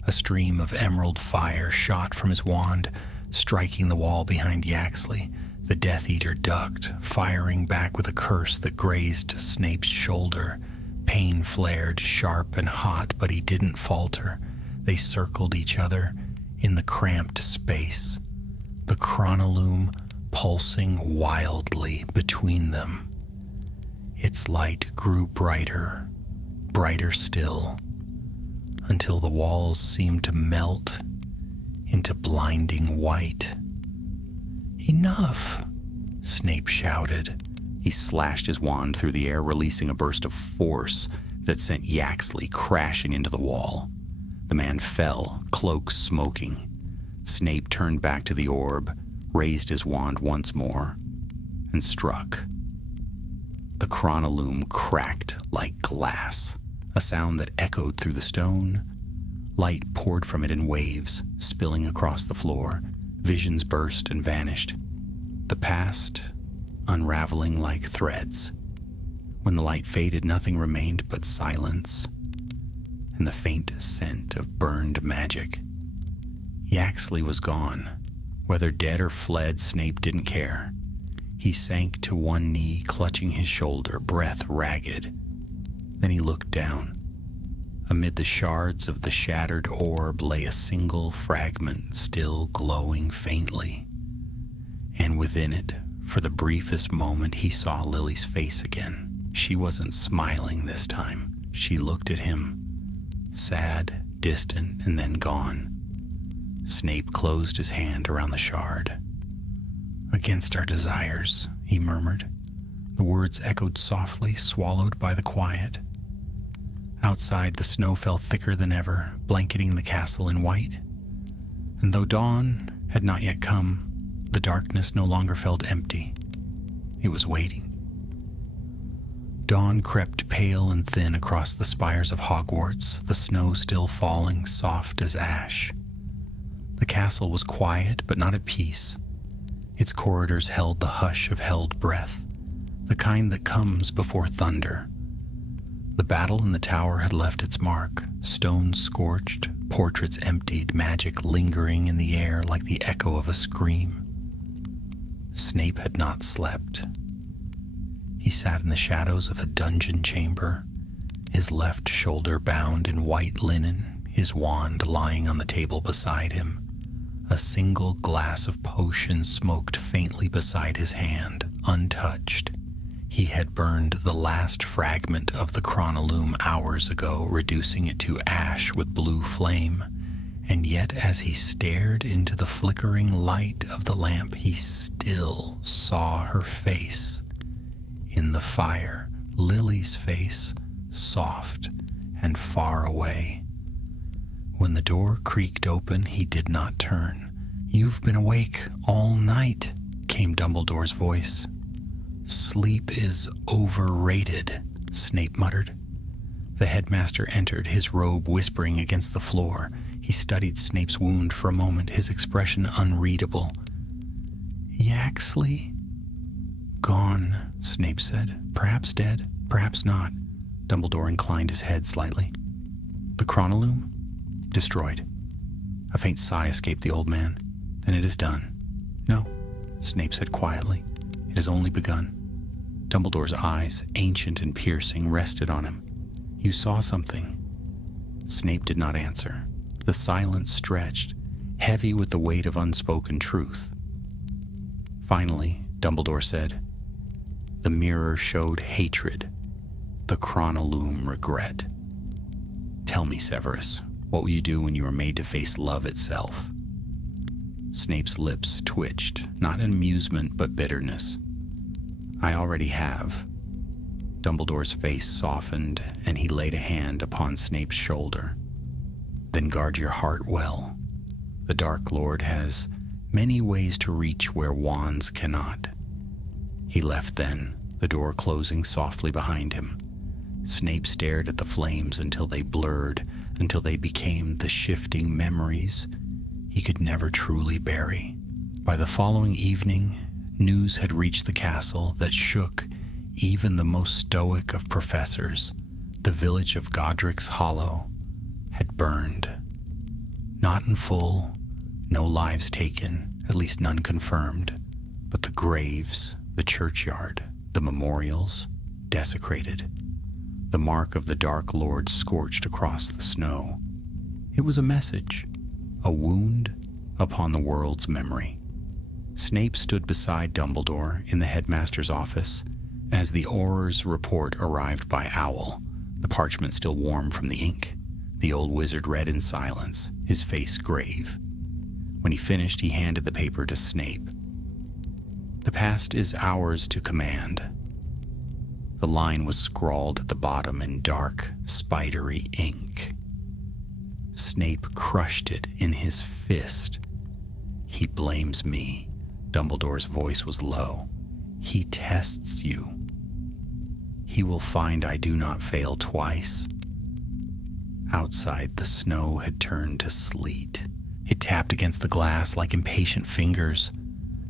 A stream of emerald fire shot from his wand, striking the wall behind Yaxley. The Death Eater ducked, firing back with a curse that grazed Snape's shoulder. Pain flared sharp and hot, but he didn't falter. They circled each other in the cramped space, the chronolume pulsing wildly between them. Its light grew brighter, brighter still, until the walls seemed to melt into blinding white. "Enough!" Snape shouted. He slashed his wand through the air, releasing a burst of force that sent Yaxley crashing into the wall. The man fell, cloak smoking. Snape turned back to the orb, raised his wand once more, and struck. The chronolume cracked like glass, a sound that echoed through the stone. Light poured from it in waves, spilling across the floor. Visions burst and vanished, the past unraveling like threads. When the light faded, nothing remained but silence and the faint scent of burned magic. Yaxley was gone. Whether dead or fled, Snape didn't care. He sank to one knee, clutching his shoulder, breath ragged. Then he looked down. Amid the shards of the shattered orb lay a single fragment, still glowing faintly. And within it, for the briefest moment, he saw Lily's face again. She wasn't smiling this time. She looked at him, sad, distant, and then gone. Snape closed his hand around the shard. "Against our desires," he murmured. The words echoed softly, swallowed by the quiet. Outside, the snow fell thicker than ever, blanketing the castle in white. And though dawn had not yet come, the darkness no longer felt empty. It was waiting. Dawn crept pale and thin across the spires of Hogwarts, the snow still falling soft as ash. The castle was quiet, but not at peace. Its corridors held the hush of held breath, the kind that comes before thunder. The battle in the tower had left its mark, stones scorched, portraits emptied, magic lingering in the air like the echo of a scream. Snape had not slept. He sat in the shadows of a dungeon chamber, his left shoulder bound in white linen, his wand lying on the table beside him. A single glass of potion smoked faintly beside his hand, untouched. He had burned the last fragment of the chronolume hours ago, reducing it to ash with blue flame. And yet, as he stared into the flickering light of the lamp, he still saw her face in the fire, Lily's face, soft and far away. When the door creaked open, he did not turn. "You've been awake all night," came Dumbledore's voice. "Sleep is overrated," Snape muttered. The headmaster entered, his robe whispering against the floor. He studied Snape's wound for a moment, his expression unreadable. "Yaxley?" "Gone," Snape said. "Perhaps dead, perhaps not." Dumbledore inclined his head slightly. "The chronolume?" "Destroyed." A faint sigh escaped the old man. "Then it is done." "No," Snape said quietly. "It has only begun." Dumbledore's eyes, ancient and piercing, rested on him. "You saw something." Snape did not answer. The silence stretched, heavy with the weight of unspoken truth. Finally, Dumbledore said, "The mirror showed hatred, the chronolume regret. Tell me, Severus, what will you do when you are made to face love itself?" Snape's lips twitched, not in amusement but bitterness. "I already have." Dumbledore's face softened, and he laid a hand upon Snape's shoulder. "Then guard your heart well. The Dark Lord has many ways to reach where wands cannot." He left then, the door closing softly behind him. Snape stared at the flames until they blurred, until they became the shifting memories he could never truly bury. By the following evening, news had reached the castle that shook even the most stoic of professors, the village of Godric's Hollow had burned. Not in full, no lives taken, at least none confirmed, but the graves, the churchyard, the memorials, desecrated. The mark of the Dark Lord scorched across the snow. It was a message, a wound upon the world's memory. Snape stood beside Dumbledore in the headmaster's office as the Auror's report arrived by owl, the parchment still warm from the ink. The old wizard read in silence, his face grave. When he finished, he handed the paper to Snape. "The past is ours to command." The line was scrawled at the bottom in dark, spidery ink. Snape crushed it in his fist. "He blames me." Dumbledore's voice was low. "He tests you. He will find I do not fail twice." Outside, the snow had turned to sleet. It tapped against the glass like impatient fingers.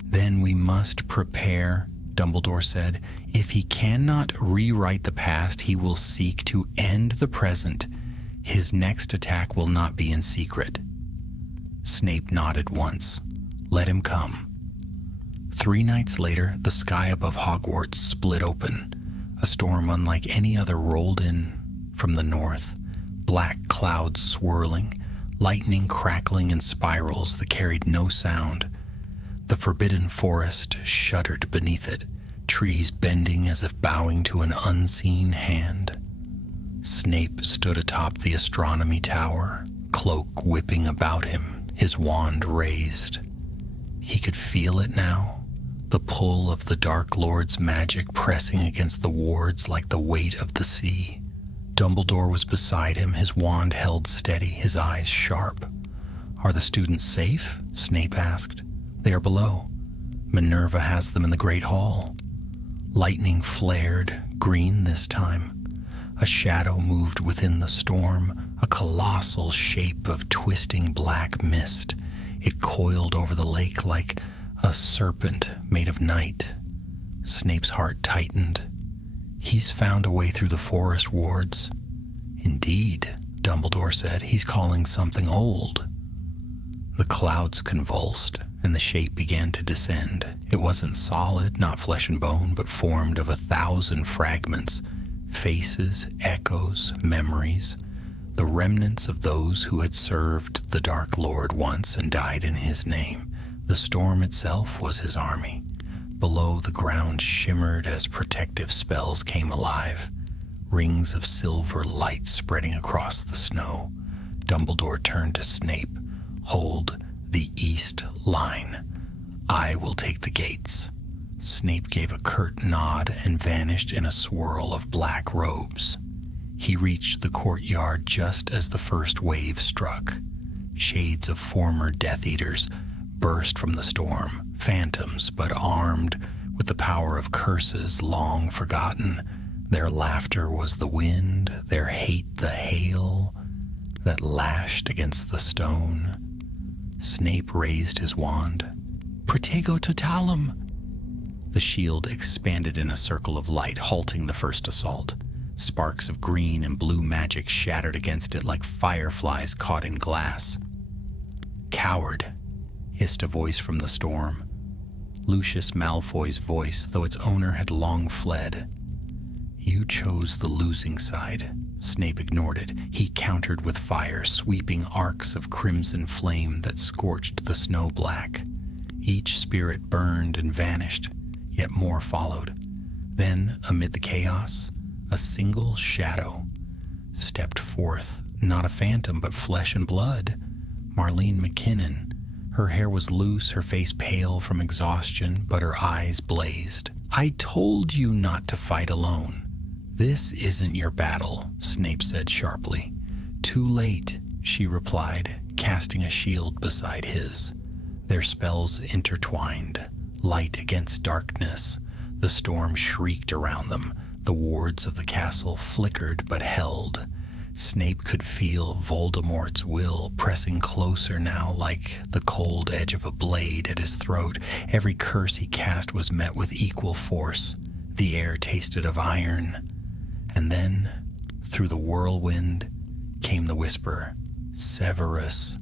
"Then we must prepare," Dumbledore said. "If he cannot rewrite the past, he will seek to end the present. His next attack will not be in secret." Snape nodded once. "Let him come." 3 nights later, the sky above Hogwarts split open. A storm unlike any other rolled in from the north, black clouds swirling, lightning crackling in spirals that carried no sound. The forbidden forest shuddered beneath it, trees bending as if bowing to an unseen hand. Snape stood atop the astronomy tower, cloak whipping about him, his wand raised. He could feel it now, the pull of the Dark Lord's magic pressing against the wards like the weight of the sea. Dumbledore was beside him, his wand held steady, his eyes sharp. "Are the students safe?" Snape asked. "They are below. Minerva has them in the Great Hall." Lightning flared, green this time. A shadow moved within the storm, a colossal shape of twisting black mist. It coiled over the lake like a serpent made of night. Snape's heart tightened. "He's found a way through the forest wards." "Indeed," Dumbledore said. "He's calling something old." The clouds convulsed, and the shape began to descend. It wasn't solid, not flesh and bone, but formed of 1,000 fragments, faces, echoes, memories, the remnants of those who had served the Dark Lord once and died in his name. The storm itself was his army. Below, the ground shimmered as protective spells came alive, rings of silver light spreading across the snow. Dumbledore turned to Snape. "Hold the east line. I will take the gates." Snape gave a curt nod and vanished in a swirl of black robes. He reached the courtyard just as the first wave struck. Shades of former Death Eaters burst from the storm, phantoms but armed with the power of curses long forgotten. Their laughter was the wind, their hate the hail that lashed against the stone. Snape raised his wand. "Protego totalum!" The shield expanded in a circle of light, halting the first assault. Sparks of green and blue magic shattered against it like fireflies caught in glass. "Coward!" hissed a voice from the storm. Lucius Malfoy's voice, though its owner had long fled. "You chose the losing side." Snape ignored it. He countered with fire, sweeping arcs of crimson flame that scorched the snow black. Each spirit burned and vanished, yet more followed. Then, amid the chaos, a single shadow stepped forth, not a phantom, but flesh and blood. Marlene McKinnon. Her hair was loose, her face pale from exhaustion, but her eyes blazed. "I told you not to fight alone." "This isn't your battle," Snape said sharply. "Too late," she replied, casting a shield beside his. Their spells intertwined, light against darkness. The storm shrieked around them. The wards of the castle flickered but held. Snape could feel Voldemort's will pressing closer now, like the cold edge of a blade at his throat. Every curse he cast was met with equal force. The air tasted of iron, and then, through the whirlwind, came the whisper, "Severus."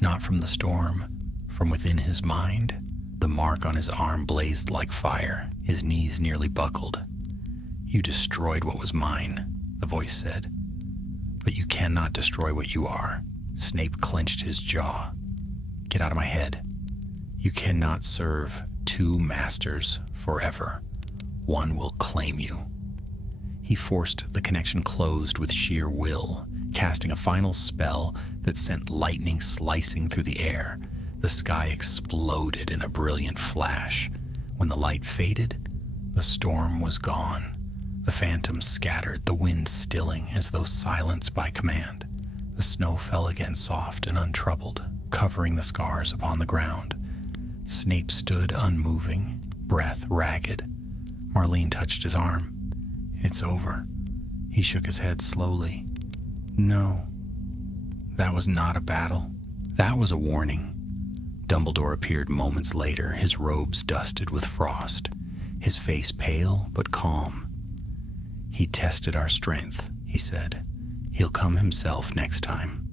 Not from the storm, from within his mind. The mark on his arm blazed like fire, his knees nearly buckled. "You destroyed what was mine," the voice said. "But you cannot destroy what you are." Snape clenched his jaw. "Get out of my head. You cannot serve two masters forever. One will claim you." He forced the connection closed with sheer will, casting a final spell that sent lightning slicing through the air. The sky exploded in a brilliant flash. When the light faded, the storm was gone. The phantoms scattered, the wind stilling as though silenced by command. The snow fell again soft and untroubled, covering the scars upon the ground. Snape stood unmoving, breath ragged. Marlene touched his arm. "It's over." He shook his head slowly. "No, that was not a battle. That was a warning." Dumbledore appeared moments later, his robes dusted with frost, his face pale but calm. "He tested our strength," he said. "He'll come himself next time."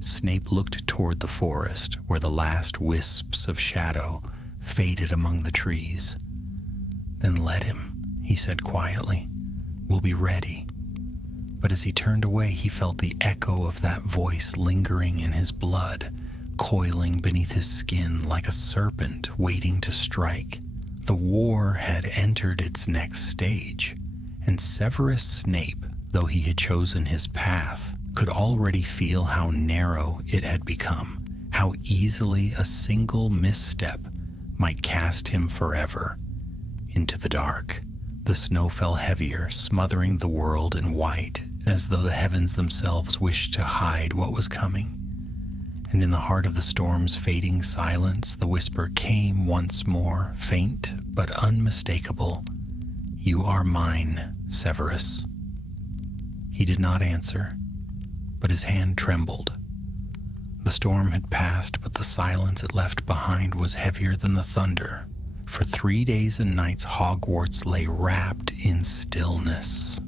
Snape looked toward the forest, where the last wisps of shadow faded among the trees. "Then let him," he said quietly. "We'll be ready." But as he turned away, he felt the echo of that voice lingering in his blood, coiling beneath his skin like a serpent waiting to strike. The war had entered its next stage, and Severus Snape, though he had chosen his path, could already feel how narrow it had become, how easily a single misstep might cast him forever into the dark. The snow fell heavier, smothering the world in white, as though the heavens themselves wished to hide what was coming. And in the heart of the storm's fading silence, the whisper came once more, faint but unmistakable. "You are mine, Severus." He did not answer, but his hand trembled. The storm had passed, but the silence it left behind was heavier than the thunder. For 3 days and nights, Hogwarts lay wrapped in stillness.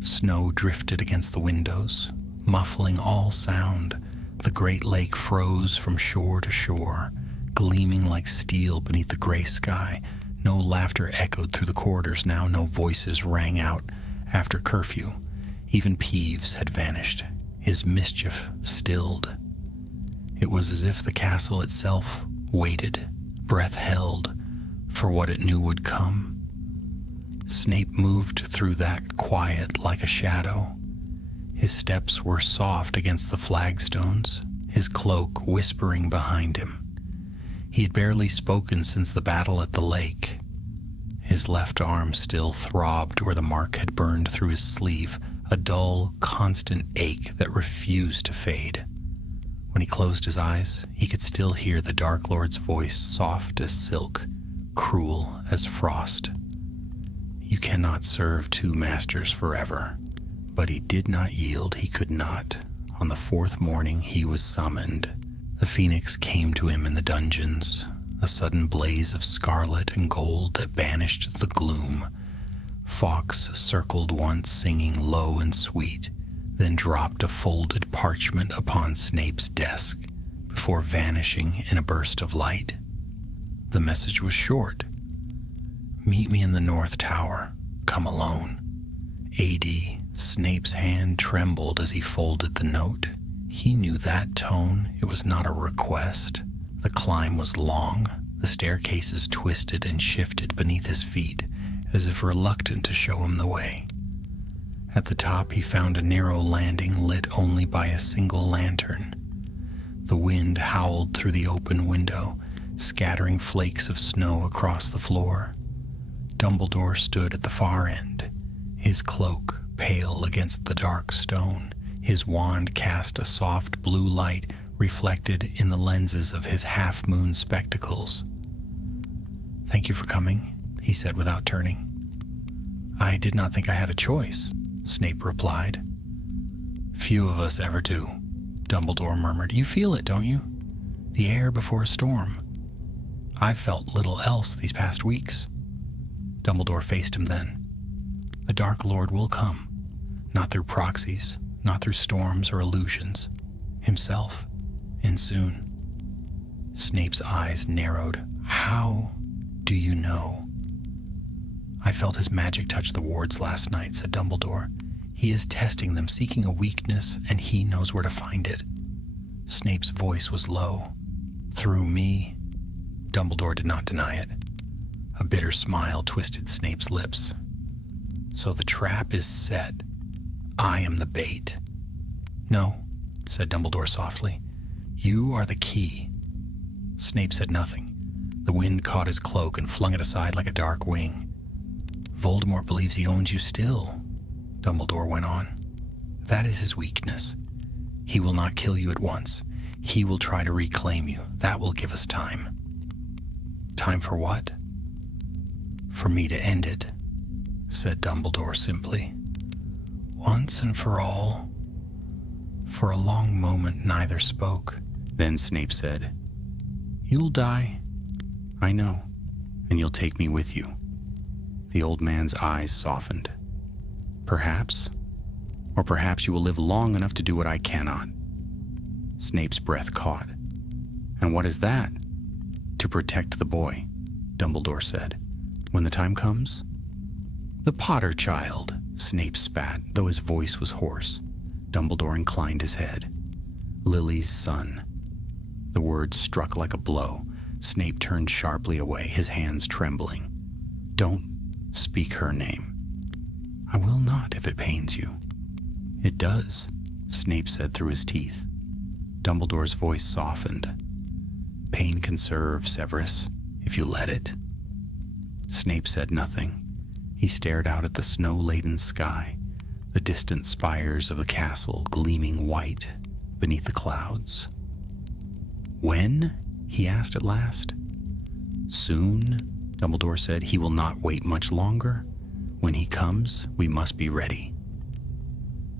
Snow drifted against the windows, muffling all sound. The great lake froze from shore to shore, gleaming like steel beneath the gray sky. No laughter echoed through the corridors now, no voices rang out after curfew. Even Peeves had vanished, his mischief stilled. It was as if the castle itself waited, breath held, for what it knew would come. Snape moved through that quiet like a shadow. His steps were soft against the flagstones, his cloak whispering behind him. He had barely spoken since the battle at the lake. His left arm still throbbed where the mark had burned through his sleeve, a dull, constant ache that refused to fade. When he closed his eyes, he could still hear the Dark Lord's voice, soft as silk, cruel as frost. "You cannot serve two masters forever." But he did not yield, he could not. On the 4th morning he was summoned. The Phoenix came to him in the dungeons, a sudden blaze of scarlet and gold that banished the gloom. Fawkes circled once, singing low and sweet, then dropped a folded parchment upon Snape's desk, before vanishing in a burst of light. The message was short. "Meet me in the North Tower. Come alone. A.D." Snape's hand trembled as he folded the note. He knew that tone. It was not a request. The climb was long. The staircases twisted and shifted beneath his feet, as if reluctant to show him the way. At the top he found a narrow landing lit only by a single lantern. The wind howled through the open window, scattering flakes of snow across the floor. Dumbledore stood at the far end, his cloak pale against the dark stone. His wand cast a soft blue light reflected in the lenses of his half-moon spectacles. "Thank you for coming," he said without turning. "I did not think I had a choice," Snape replied. "Few of us ever do," Dumbledore murmured. "You feel it, don't you? The air before a storm. I've felt little else these past weeks." Dumbledore faced him then. The Dark Lord will come, not through proxies, not through storms or illusions. Himself, and soon. Snape's eyes narrowed. How do you know? I felt his magic touch the wards last night, said Dumbledore. He is testing them, seeking a weakness, and he knows where to find it. Snape's voice was low. Through me? Dumbledore did not deny it. A bitter smile twisted Snape's lips. So the trap is set. I am the bait. No, said Dumbledore softly. You are the key. Snape said nothing. The wind caught his cloak and flung it aside like a dark wing. Voldemort believes he owns you still, Dumbledore went on. That is his weakness. He will not kill you at once. He will try to reclaim you. That will give us time. Time for what? For me to end it, said Dumbledore simply. Once and for all. For a long moment, neither spoke. Then Snape said, You'll die. I know, and you'll take me with you. The old man's eyes softened. Perhaps, or perhaps you will live long enough to do what I cannot. Snape's breath caught. And what is that? To protect the boy, Dumbledore said. When the time comes? The Potter child, Snape spat, though his voice was hoarse. Dumbledore inclined his head. Lily's son. The words struck like a blow. Snape turned sharply away, his hands trembling. Don't speak her name. I will not if it pains you. It does, Snape said through his teeth. Dumbledore's voice softened. Pain can serve, Severus, if you let it. Snape said nothing. He stared out at the snow-laden sky, the distant spires of the castle gleaming white beneath the clouds. When? He asked at last. Soon, Dumbledore said. He will not wait much longer. When he comes, we must be ready.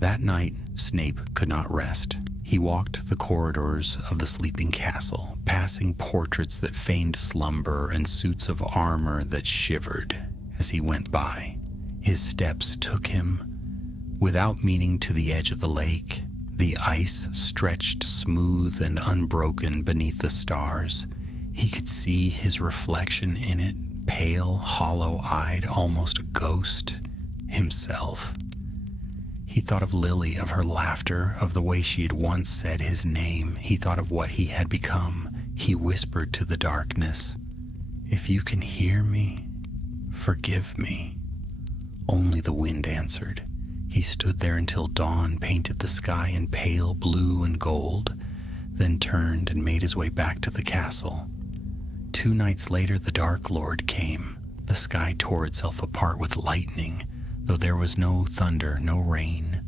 That night, Snape could not rest. He walked the corridors of the sleeping castle, passing portraits that feigned slumber and suits of armor that shivered as he went by. His steps took him, without meaning, to the edge of the lake. The ice stretched smooth and unbroken beneath the stars. He could see his reflection in it, pale, hollow-eyed, almost a ghost, himself. He thought of Lily, of her laughter, of the way she had once said his name. He thought of what he had become. He whispered to the darkness, If you can hear me, forgive me. Only the wind answered. He stood there until dawn painted the sky in pale blue and gold, then turned and made his way back to the castle. 2 nights later, the Dark Lord came. The sky tore itself apart with lightning, though there was no thunder, no rain,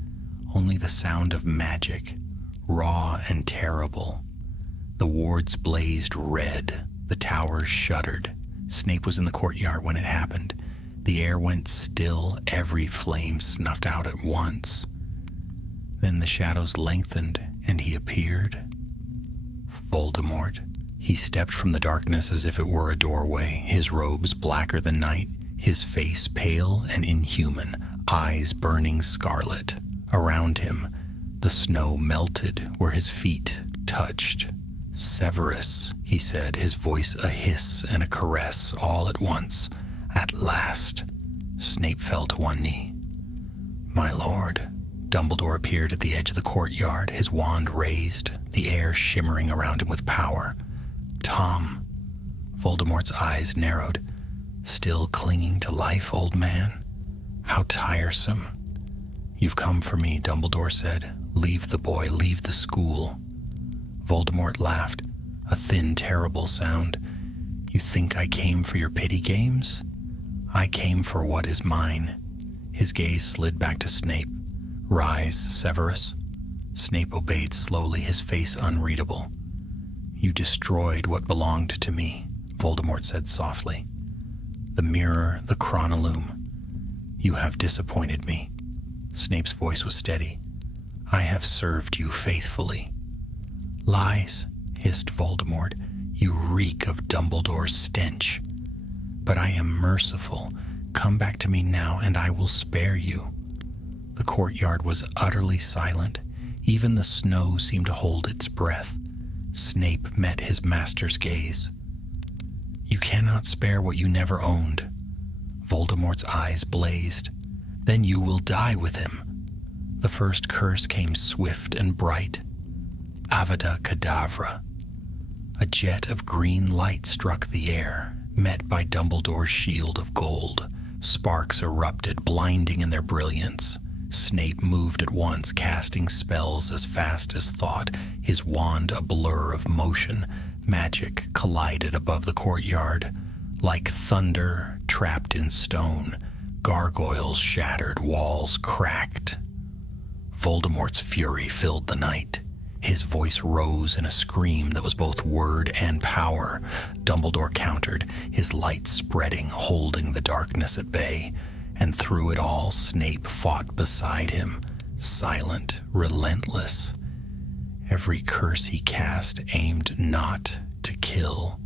only the sound of magic, raw and terrible. The wards blazed red, the towers shuddered. Snape was in the courtyard when it happened. The air went still, every flame snuffed out at once. Then the shadows lengthened, and he appeared. Voldemort. He stepped from the darkness as if it were a doorway, his robes blacker than night, his face pale and inhuman, eyes burning scarlet. Around him, the snow melted where his feet touched. Severus, he said, his voice a hiss and a caress all at once. At last, Snape fell to one knee. My lord. Dumbledore appeared at the edge of the courtyard, his wand raised, the air shimmering around him with power. Tom. Voldemort's eyes narrowed. Still clinging to life, old man? How tiresome. You've come for me, Dumbledore said. Leave the boy, leave the school. Voldemort laughed, a thin, terrible sound. You think I came for your pity games? I came for what is mine. His gaze slid back to Snape. Rise, Severus. Snape obeyed slowly, his face unreadable. You destroyed what belonged to me, Voldemort said softly. The mirror, the chronolume. You have disappointed me. Snape's voice was steady. I have served you faithfully. Lies, hissed Voldemort. You reek of Dumbledore's stench. But I am merciful. Come back to me now, and I will spare you." The courtyard was utterly silent. Even the snow seemed to hold its breath. Snape met his master's gaze. "You cannot spare what you never owned." Voldemort's eyes blazed. "Then you will die with him." The first curse came swift and bright. Avada Kedavra. A jet of green light struck the air, met by Dumbledore's shield of gold. Sparks erupted, blinding in their brilliance. Snape moved at once, casting spells as fast as thought, his wand a blur of motion. Magic collided above the courtyard. Like thunder trapped in stone, gargoyles shattered, walls cracked. Voldemort's fury filled the night. His voice rose in a scream that was both word and power. Dumbledore countered, his light spreading, holding the darkness at bay. And through it all, Snape fought beside him, silent, relentless. Every curse he cast aimed not to kill,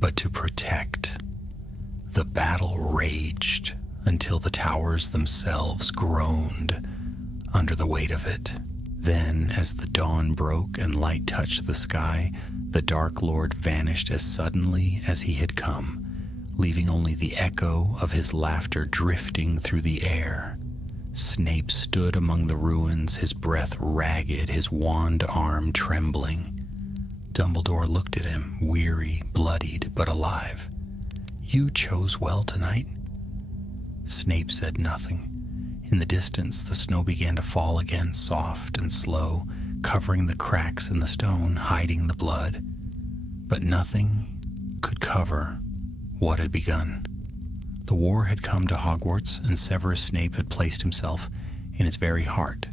but to protect. The battle raged until the towers themselves groaned under the weight of it. Then, as the dawn broke and light touched the sky, the Dark Lord vanished as suddenly as he had come, leaving only the echo of his laughter drifting through the air. Snape stood among the ruins, his breath ragged, his wand arm trembling. Dumbledore looked at him, weary, bloodied, but alive. "You chose well tonight." Snape said nothing. In the distance, the snow began to fall again, soft and slow, covering the cracks in the stone, hiding the blood. But nothing could cover what had begun. The war had come to Hogwarts, and Severus Snape had placed himself in its very heart.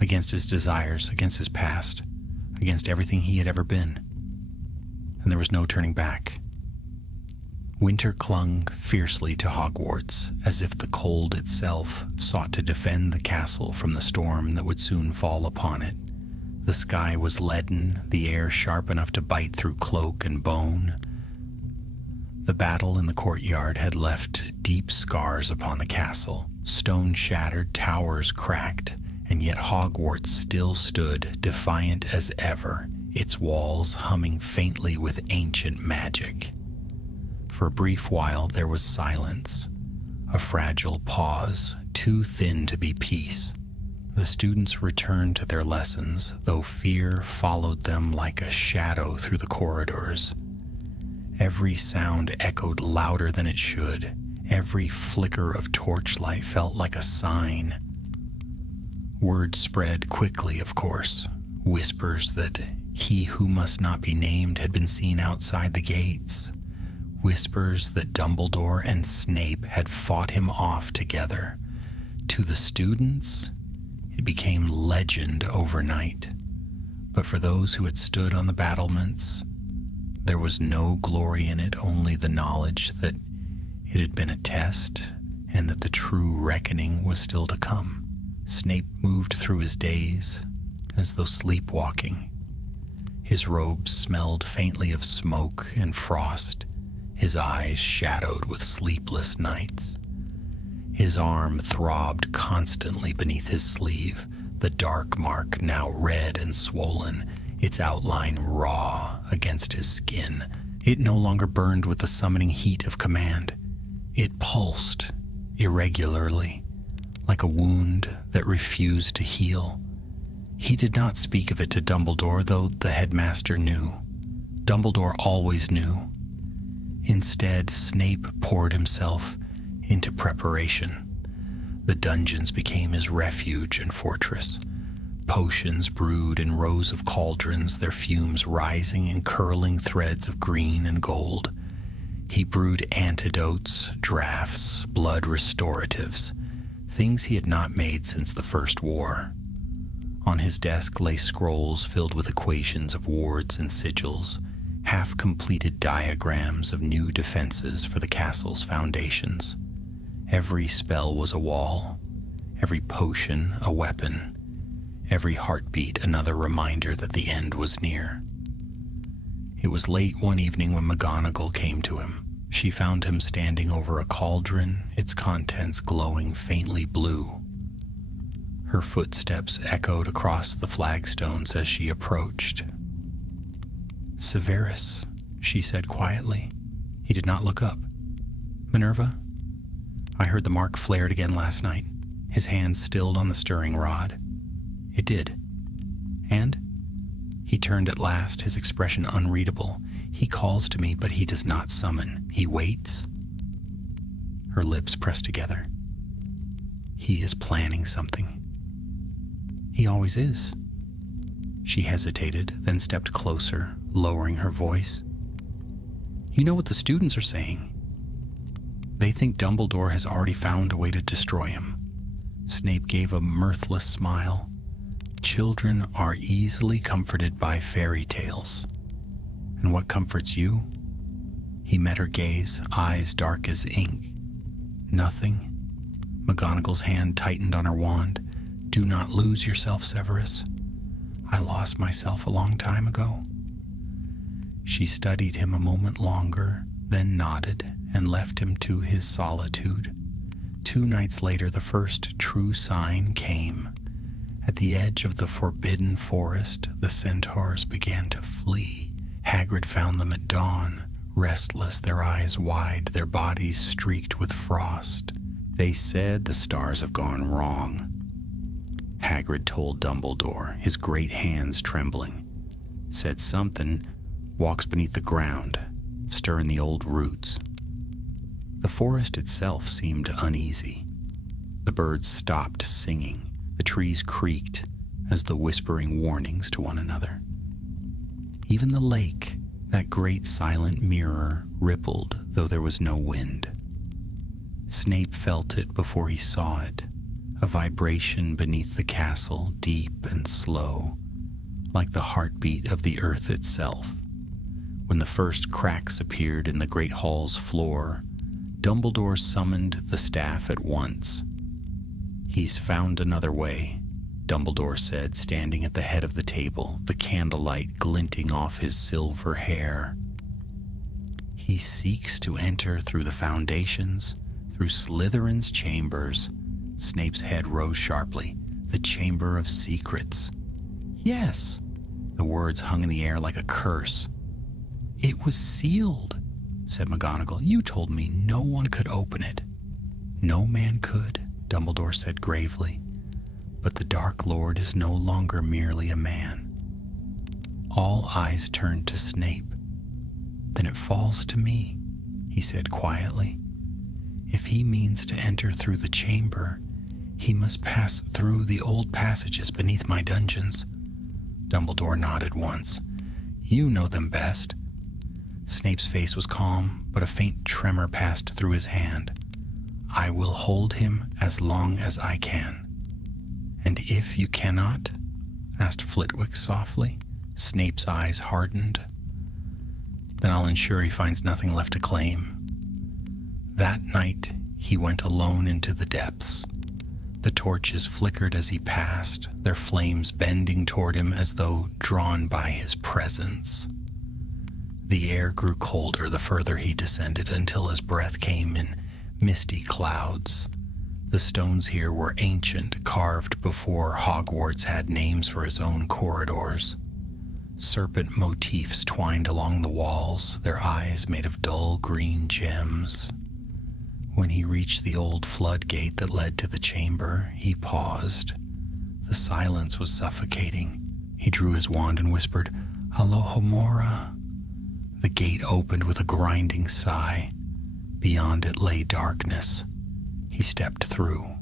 Against his desires, against his past, against everything he had ever been. And there was no turning back. Winter clung fiercely to Hogwarts, as if the cold itself sought to defend the castle from the storm that would soon fall upon it. The sky was leaden, the air sharp enough to bite through cloak and bone. The battle in the courtyard had left deep scars upon the castle. Stone shattered, towers cracked, and yet Hogwarts still stood, defiant as ever, its walls humming faintly with ancient magic. For a brief while there was silence, a fragile pause, too thin to be peace. The students returned to their lessons, though fear followed them like a shadow through the corridors. Every sound echoed louder than it should. Every flicker of torchlight felt like a sign. Word spread quickly, of course. Whispers that he who must not be named had been seen outside the gates. Whispers that Dumbledore and Snape had fought him off together. To the students, it became legend overnight. But for those who had stood on the battlements, there was no glory in it, only the knowledge that it had been a test and that the true reckoning was still to come. Snape moved through his days as though sleepwalking. His robes smelled faintly of smoke and frost, his eyes shadowed with sleepless nights. His arm throbbed constantly beneath his sleeve, the dark mark now red and swollen, its outline raw against his skin. It no longer burned with the summoning heat of command. It pulsed irregularly, like a wound that refused to heal. He did not speak of it to Dumbledore, though the headmaster knew. Dumbledore always knew. Instead, Snape poured himself into preparation. The dungeons became his refuge and fortress. Potions brewed in rows of cauldrons, their fumes rising in curling threads of green and gold. He brewed antidotes, draughts, blood restoratives, things he had not made since the First War. On his desk lay scrolls filled with equations of wards and sigils, half-completed diagrams of new defenses for the castle's foundations. Every spell was a wall, every potion a weapon, every heartbeat another reminder that the end was near. It was late one evening when McGonagall came to him. She found him standing over a cauldron, its contents glowing faintly blue. Her footsteps echoed across the flagstones as she approached. "Severus," she said quietly. He did not look up. "Minerva, I heard the mark flared again last night." His hand stilled on the stirring rod. "It did. And?" He turned at last, his expression unreadable. "He calls to me, but he does not summon. He waits." Her lips pressed together. "He is planning something." "He always is." She hesitated, then stepped closer, lowering her voice. "You know what the students are saying. They think Dumbledore has already found a way to destroy him." Snape gave a mirthless smile. "Children are easily comforted by fairy tales. And what comforts you?" He met her gaze, eyes dark as ink. "Nothing." McGonagall's hand tightened on her wand. "Do not lose yourself, Severus. I lost myself a long time ago." She studied him a moment longer, then nodded and left him to his solitude. 2 nights later, the first true sign came. At the edge of the forbidden forest, the centaurs began to flee. Hagrid found them at dawn, restless, their eyes wide, their bodies streaked with frost. "They said the stars have gone wrong," Hagrid told Dumbledore, his great hands trembling. "Said something walks beneath the ground, stirring the old roots." The forest itself seemed uneasy. The birds stopped singing. The trees creaked as though whispering warnings to one another. Even the lake, that great silent mirror, rippled though there was no wind. Snape felt it before he saw it, a vibration beneath the castle, deep and slow, like the heartbeat of the earth itself. When the first cracks appeared in the great hall's floor, Dumbledore summoned the staff at once. "He's found another way," Dumbledore said, standing at the head of the table, the candlelight glinting off his silver hair. "He seeks to enter through the foundations, through Slytherin's chambers." Snape's head rose sharply. "The Chamber of Secrets." "Yes." The words hung in the air like a curse. "It was sealed," said McGonagall. "You told me no one could open it." "No man could," Dumbledore said gravely. "But the Dark Lord is no longer merely a man." All eyes turned to Snape. "Then it falls to me," he said quietly. "If he means to enter through the chamber, he must pass through the old passages beneath my dungeons." Dumbledore nodded once. "You know them best." Snape's face was calm, but a faint tremor passed through his hand. "I will hold him as long as I can." "And if you cannot?" asked Flitwick softly. Snape's eyes hardened. "Then I'll ensure he finds nothing left to claim." That night, he went alone into the depths. The torches flickered as he passed, their flames bending toward him as though drawn by his presence. The air grew colder the further he descended, until his breath came in misty clouds. The stones here were ancient, carved before Hogwarts had names for his own corridors. Serpent motifs twined along the walls, their eyes made of dull green gems. When he reached the old floodgate that led to the chamber, he paused. The silence was suffocating. He drew his wand and whispered, "Alohomora." The gate opened with a grinding sigh. Beyond it lay darkness. He stepped through.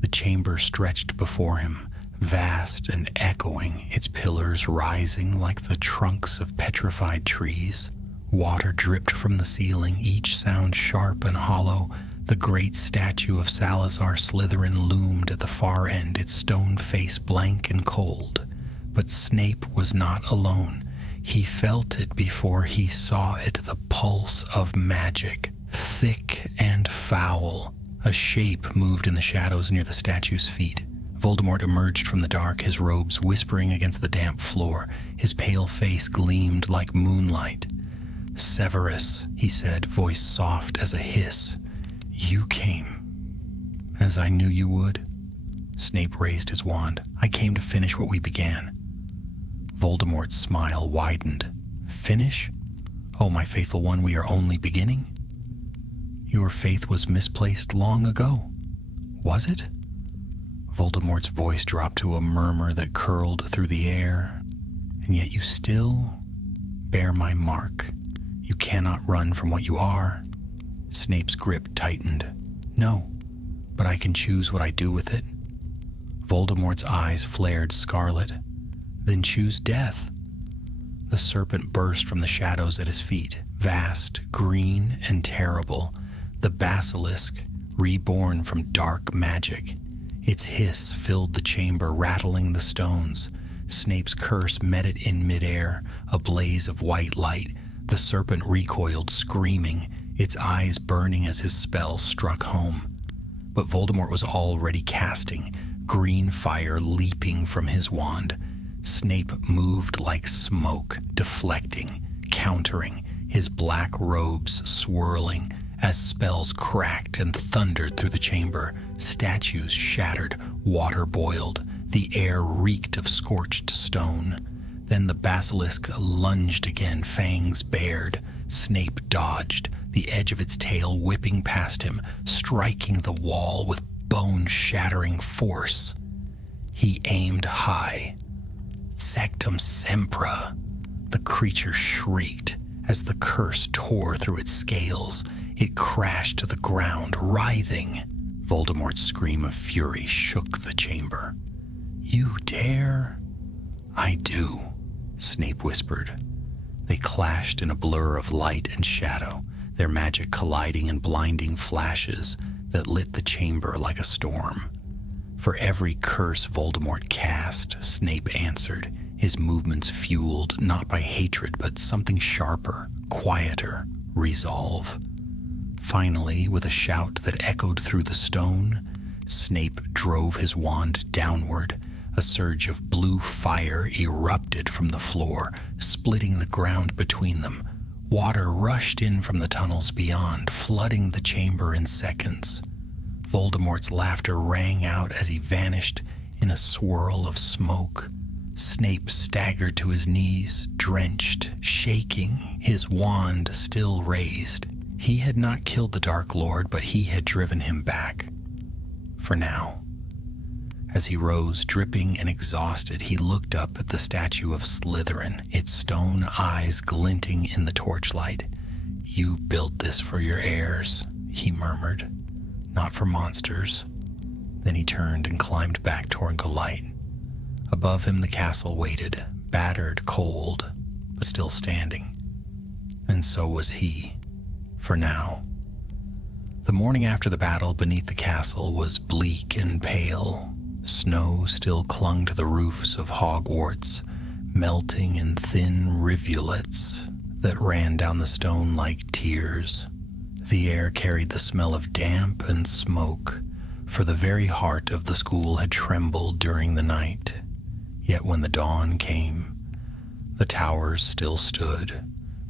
The chamber stretched before him, vast and echoing, its pillars rising like the trunks of petrified trees. Water dripped from the ceiling, each sound sharp and hollow. The great statue of Salazar Slytherin loomed at the far end, its stone face blank and cold. But Snape was not alone. He felt it before he saw it, the pulse of magic, thick and foul. A shape moved in the shadows near the statue's feet. Voldemort emerged from the dark, his robes whispering against the damp floor. His pale face gleamed like moonlight. "Severus," he said, voice soft as a hiss. "You came, as I knew you would." Snape raised his wand. "I came to finish what we began." Voldemort's smile widened. "Finish? Oh, my faithful one, we are only beginning? Your faith was misplaced long ago. Was it?" Voldemort's voice dropped to a murmur that curled through the air. "And yet you still bear my mark. You cannot run from what you are." Snape's grip tightened. "No, but I can choose what I do with it." Voldemort's eyes flared scarlet. "Then choose death." The serpent burst from the shadows at his feet, vast, green, and terrible, the basilisk reborn from dark magic. Its hiss filled the chamber, rattling the stones. Snape's curse met it in midair, a blaze of white light. The serpent recoiled, screaming, its eyes burning as his spell struck home. But Voldemort was already casting, green fire leaping from his wand. Snape moved like smoke, deflecting, countering, his black robes swirling as spells cracked and thundered through the chamber. Statues shattered, water boiled, the air reeked of scorched stone. Then the basilisk lunged again, fangs bared. Snape dodged, the edge of its tail whipping past him, striking the wall with bone-shattering force. He aimed high. Sectum Sempra! The creature shrieked as the curse tore through its scales. It crashed to the ground, writhing. Voldemort's scream of fury shook the chamber. "You dare?" "I do," Snape whispered. They clashed in a blur of light and shadow, their magic colliding in blinding flashes that lit the chamber like a storm. For every curse Voldemort cast, Snape answered, his movements fueled not by hatred but something sharper, quieter, resolve. Finally, with a shout that echoed through the stone, Snape drove his wand downward. A surge of blue fire erupted from the floor, splitting the ground between them. Water rushed in from the tunnels beyond, flooding the chamber in seconds. Voldemort's laughter rang out as he vanished in a swirl of smoke. Snape staggered to his knees, drenched, shaking, his wand still raised. He had not killed the Dark Lord, but he had driven him back. For now. As he rose, dripping and exhausted, he looked up at the statue of Slytherin, its stone eyes glinting in the torchlight. "You built this for your heirs," he murmured, "not for monsters." Then he turned and climbed back toward the light. Above him the castle waited, battered, cold, but still standing. And so was he, for now. The morning after the battle beneath the castle was bleak and pale. Snow still clung to the roofs of Hogwarts, melting in thin rivulets that ran down the stone like tears. The air carried the smell of damp and smoke, for the very heart of the school had trembled during the night. Yet when the dawn came, the towers still stood,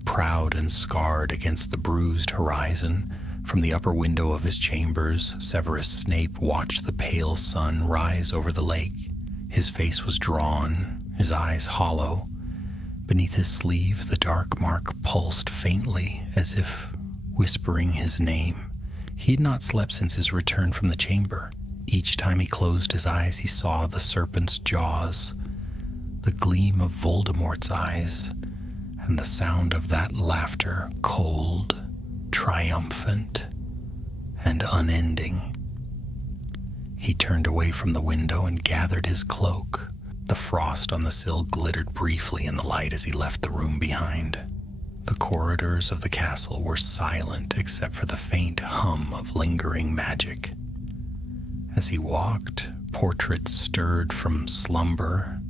proud and scarred against the bruised horizon. From the upper window of his chambers, Severus Snape watched the pale sun rise over the lake. His face was drawn, his eyes hollow. Beneath his sleeve, the dark mark pulsed faintly, as if whispering his name. He had not slept since his return from the chamber. Each time he closed his eyes, he saw the serpent's jaws, the gleam of Voldemort's eyes, and the sound of that laughter, cold, triumphant, and unending. He turned away from the window and gathered his cloak. The frost on the sill glittered briefly in the light as he left the room behind. The corridors of the castle were silent except for the faint hum of lingering magic. As he walked, portraits stirred from slumber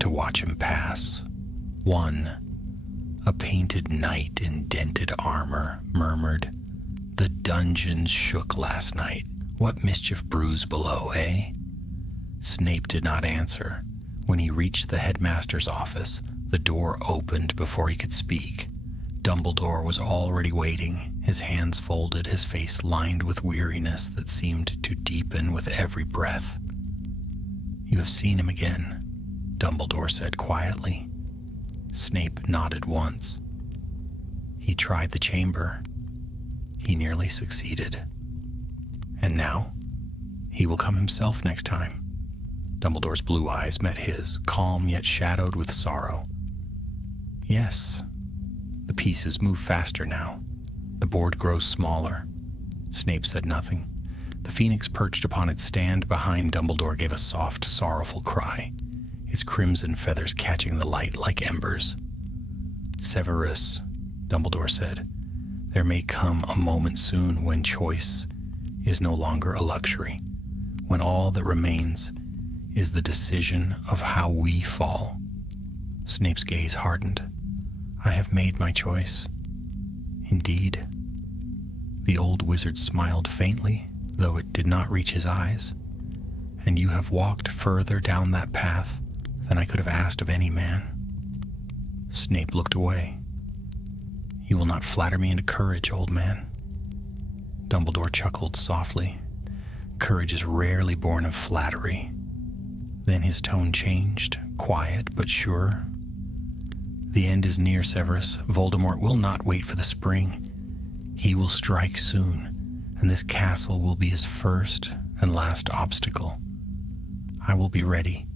to watch him pass. One, a painted knight in dented armor, murmured, "The dungeons shook last night. What mischief brews below, eh?" Snape did not answer. When he reached the headmaster's office, the door opened before he could speak. Dumbledore was already waiting, his hands folded, his face lined with weariness that seemed to deepen with every breath. "You have seen him again," Dumbledore said quietly. Snape nodded once. "He tried the chamber. He nearly succeeded. And now, he will come himself next time." Dumbledore's blue eyes met his, calm yet shadowed with sorrow. "Yes. The pieces move faster now. The board grows smaller." Snape said nothing. The phoenix perched upon its stand behind Dumbledore gave a soft, sorrowful cry, its crimson feathers catching the light like embers. "Severus," Dumbledore said, "there may come a moment soon when choice is no longer a luxury, when all that remains is the decision of how we fall." Snape's gaze hardened. "I have made my choice." "Indeed." The old wizard smiled faintly, though it did not reach his eyes. "And you have walked further down that path than I could have asked of any man." Snape looked away. "You will not flatter me into courage, old man." Dumbledore chuckled softly. "Courage is rarely born of flattery." Then his tone changed, quiet but sure. "The end is near, Severus. Voldemort will not wait for the spring. He will strike soon, and this castle will be his first and last obstacle. I will be ready."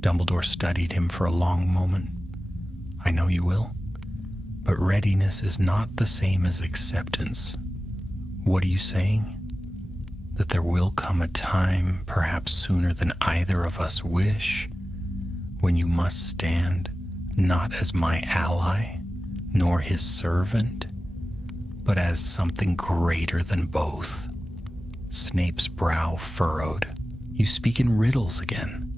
Dumbledore studied him for a long moment. "I know you will. But readiness is not the same as acceptance." "What are you saying?" "That there will come a time, perhaps sooner than either of us wish, when you must stand not as my ally, nor his servant, but as something greater than both." Snape's brow furrowed. "You speak in riddles again."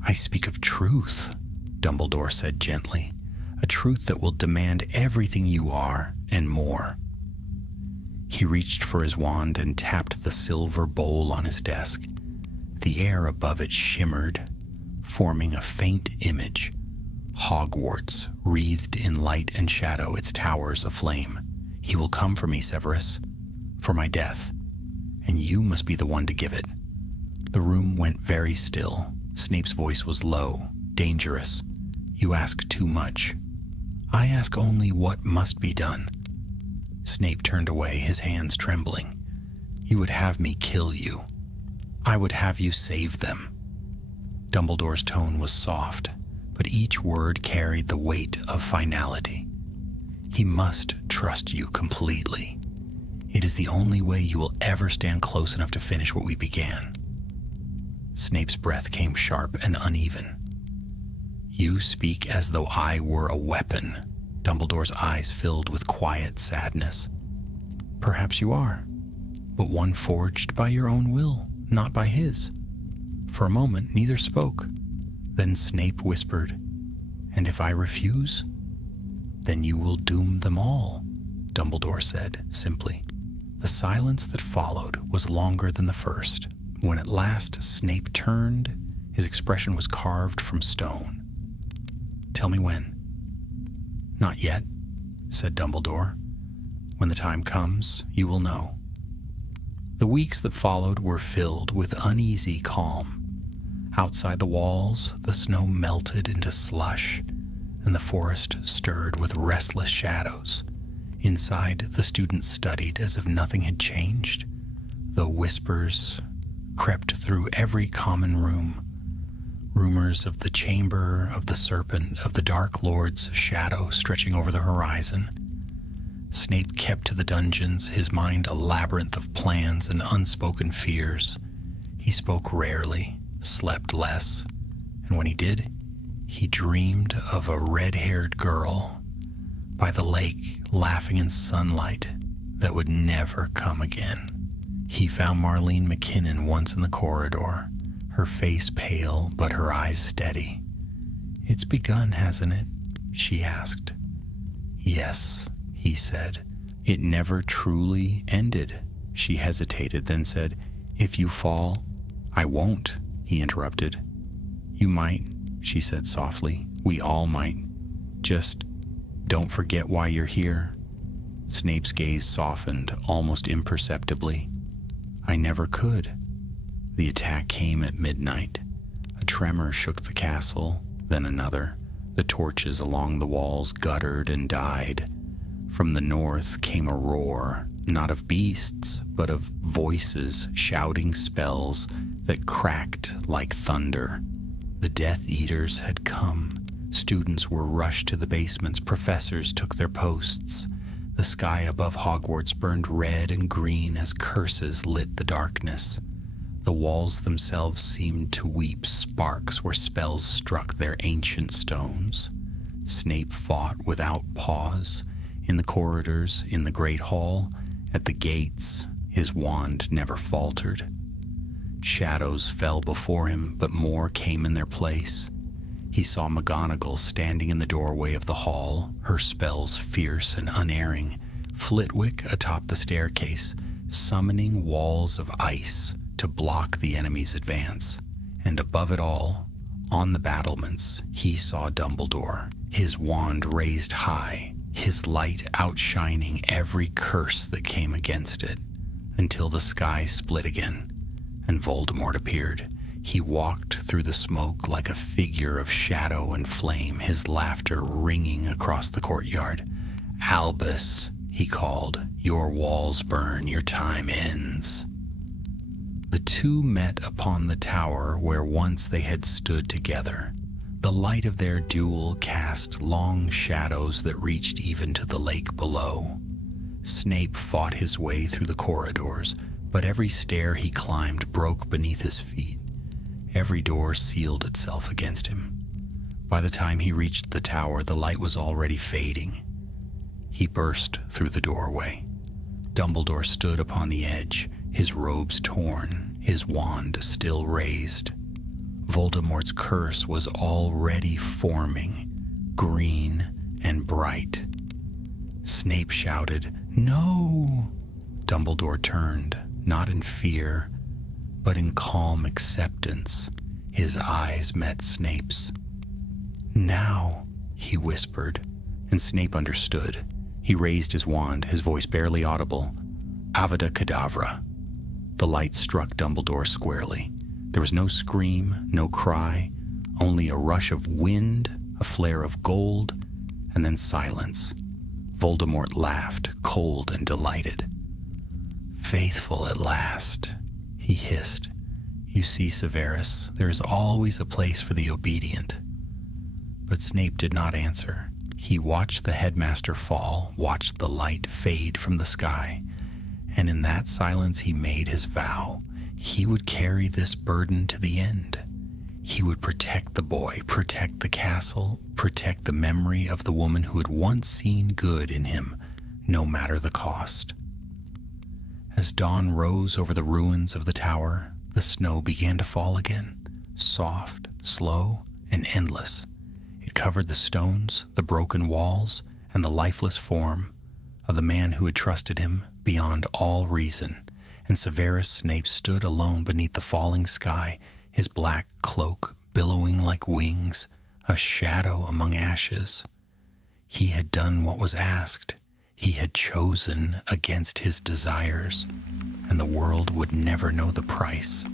"I speak of truth," Dumbledore said gently, "a truth that will demand everything you are and more." He reached for his wand and tapped the silver bowl on his desk. The air above it shimmered, forming a faint image. Hogwarts, wreathed in light and shadow, its towers aflame. "He will come for me, Severus, for my death, and you must be the one to give it." The room went very still. Snape's voice was low, dangerous. "You ask too much. I ask only what must be done." Snape turned away, his hands trembling. "You would have me kill you. I would have you save them." Dumbledore's tone was soft, but each word carried the weight of finality. "He must trust you completely. It is the only way you will ever stand close enough to finish what we began." Snape's breath came sharp and uneven. "You speak as though I were a weapon." Dumbledore's eyes filled with quiet sadness. "Perhaps you are, but one forged by your own will, not by his." For a moment, neither spoke. Then Snape whispered, "And if I refuse, then you will doom them all," Dumbledore said simply. The silence that followed was longer than the first. When at last Snape turned, his expression was carved from stone. "Tell me when." "Not yet," said Dumbledore. "When the time comes, you will know." The weeks that followed were filled with uneasy calm. Outside the walls, the snow melted into slush, and the forest stirred with restless shadows. Inside, the students studied as if nothing had changed, though whispers crept through every common room. Rumors of the chamber, of the serpent, of the Dark Lord's shadow stretching over the horizon. Snape kept to the dungeons, his mind a labyrinth of plans and unspoken fears. He spoke rarely, slept less, and when he did, he dreamed of a red-haired girl by the lake laughing in sunlight that would never come again. He found Marlene McKinnon once in the corridor, her face pale but her eyes steady. "It's begun, hasn't it?" she asked. "Yes," he said. "It never truly ended." She hesitated, then said, "If you fall—" "I won't," he interrupted. "You might," she said softly. "We all might. Just Don't forget why you're here." Snape's gaze softened almost imperceptibly. "I never could." The attack came at midnight. A tremor shook the castle, then another. The torches along the walls guttered and died. From the north came a roar, not of beasts, but of voices shouting spells that cracked like thunder. The Death Eaters had come. Students were rushed to the basements. Professors took their posts. The sky above Hogwarts burned red and green as curses lit the darkness. The walls themselves seemed to weep sparks where spells struck their ancient stones. Snape fought without pause. In the corridors, in the Great Hall, at the gates, his wand never faltered. Shadows fell before him, but more came in their place. He saw McGonagall standing in the doorway of the hall, her spells fierce and unerring, Flitwick atop the staircase, summoning walls of ice to block the enemy's advance. And above it all, on the battlements, he saw Dumbledore, his wand raised high, his light outshining every curse that came against it, until the sky split again, and Voldemort appeared. He walked through the smoke like a figure of shadow and flame, his laughter ringing across the courtyard. "Albus," he called, "your walls burn, your time ends." The two met upon the tower where once they had stood together. The light of their duel cast long shadows that reached even to the lake below. Snape fought his way through the corridors, but every stair he climbed broke beneath his feet. Every door sealed itself against him. By the time he reached the tower, the light was already fading. He burst through the doorway. Dumbledore stood upon the edge, his robes torn, his wand still raised. Voldemort's curse was already forming, green and bright. Snape shouted, "No!" Dumbledore turned, not in fear, but in calm acceptance. His eyes met Snape's. "Now," he whispered, and Snape understood. He raised his wand, his voice barely audible. "Avada Kedavra." The light struck Dumbledore squarely. There was no scream, no cry, only a rush of wind, a flare of gold, and then silence. Voldemort laughed, cold and delighted. "Faithful at last," he hissed. "You see, Severus, there is always a place for the obedient." But Snape did not answer. He watched the headmaster fall, watched the light fade from the sky, and in that silence he made his vow. He would carry this burden to the end. He would protect the boy, protect the castle, protect the memory of the woman who had once seen good in him, no matter the cost. As dawn rose over the ruins of the tower, the snow began to fall again, soft, slow, and endless. It covered the stones, the broken walls, and the lifeless form of the man who had trusted him beyond all reason. And Severus Snape stood alone beneath the falling sky, his black cloak billowing like wings, a shadow among ashes. He had done what was asked. He had chosen against his desires, and the world would never know the price.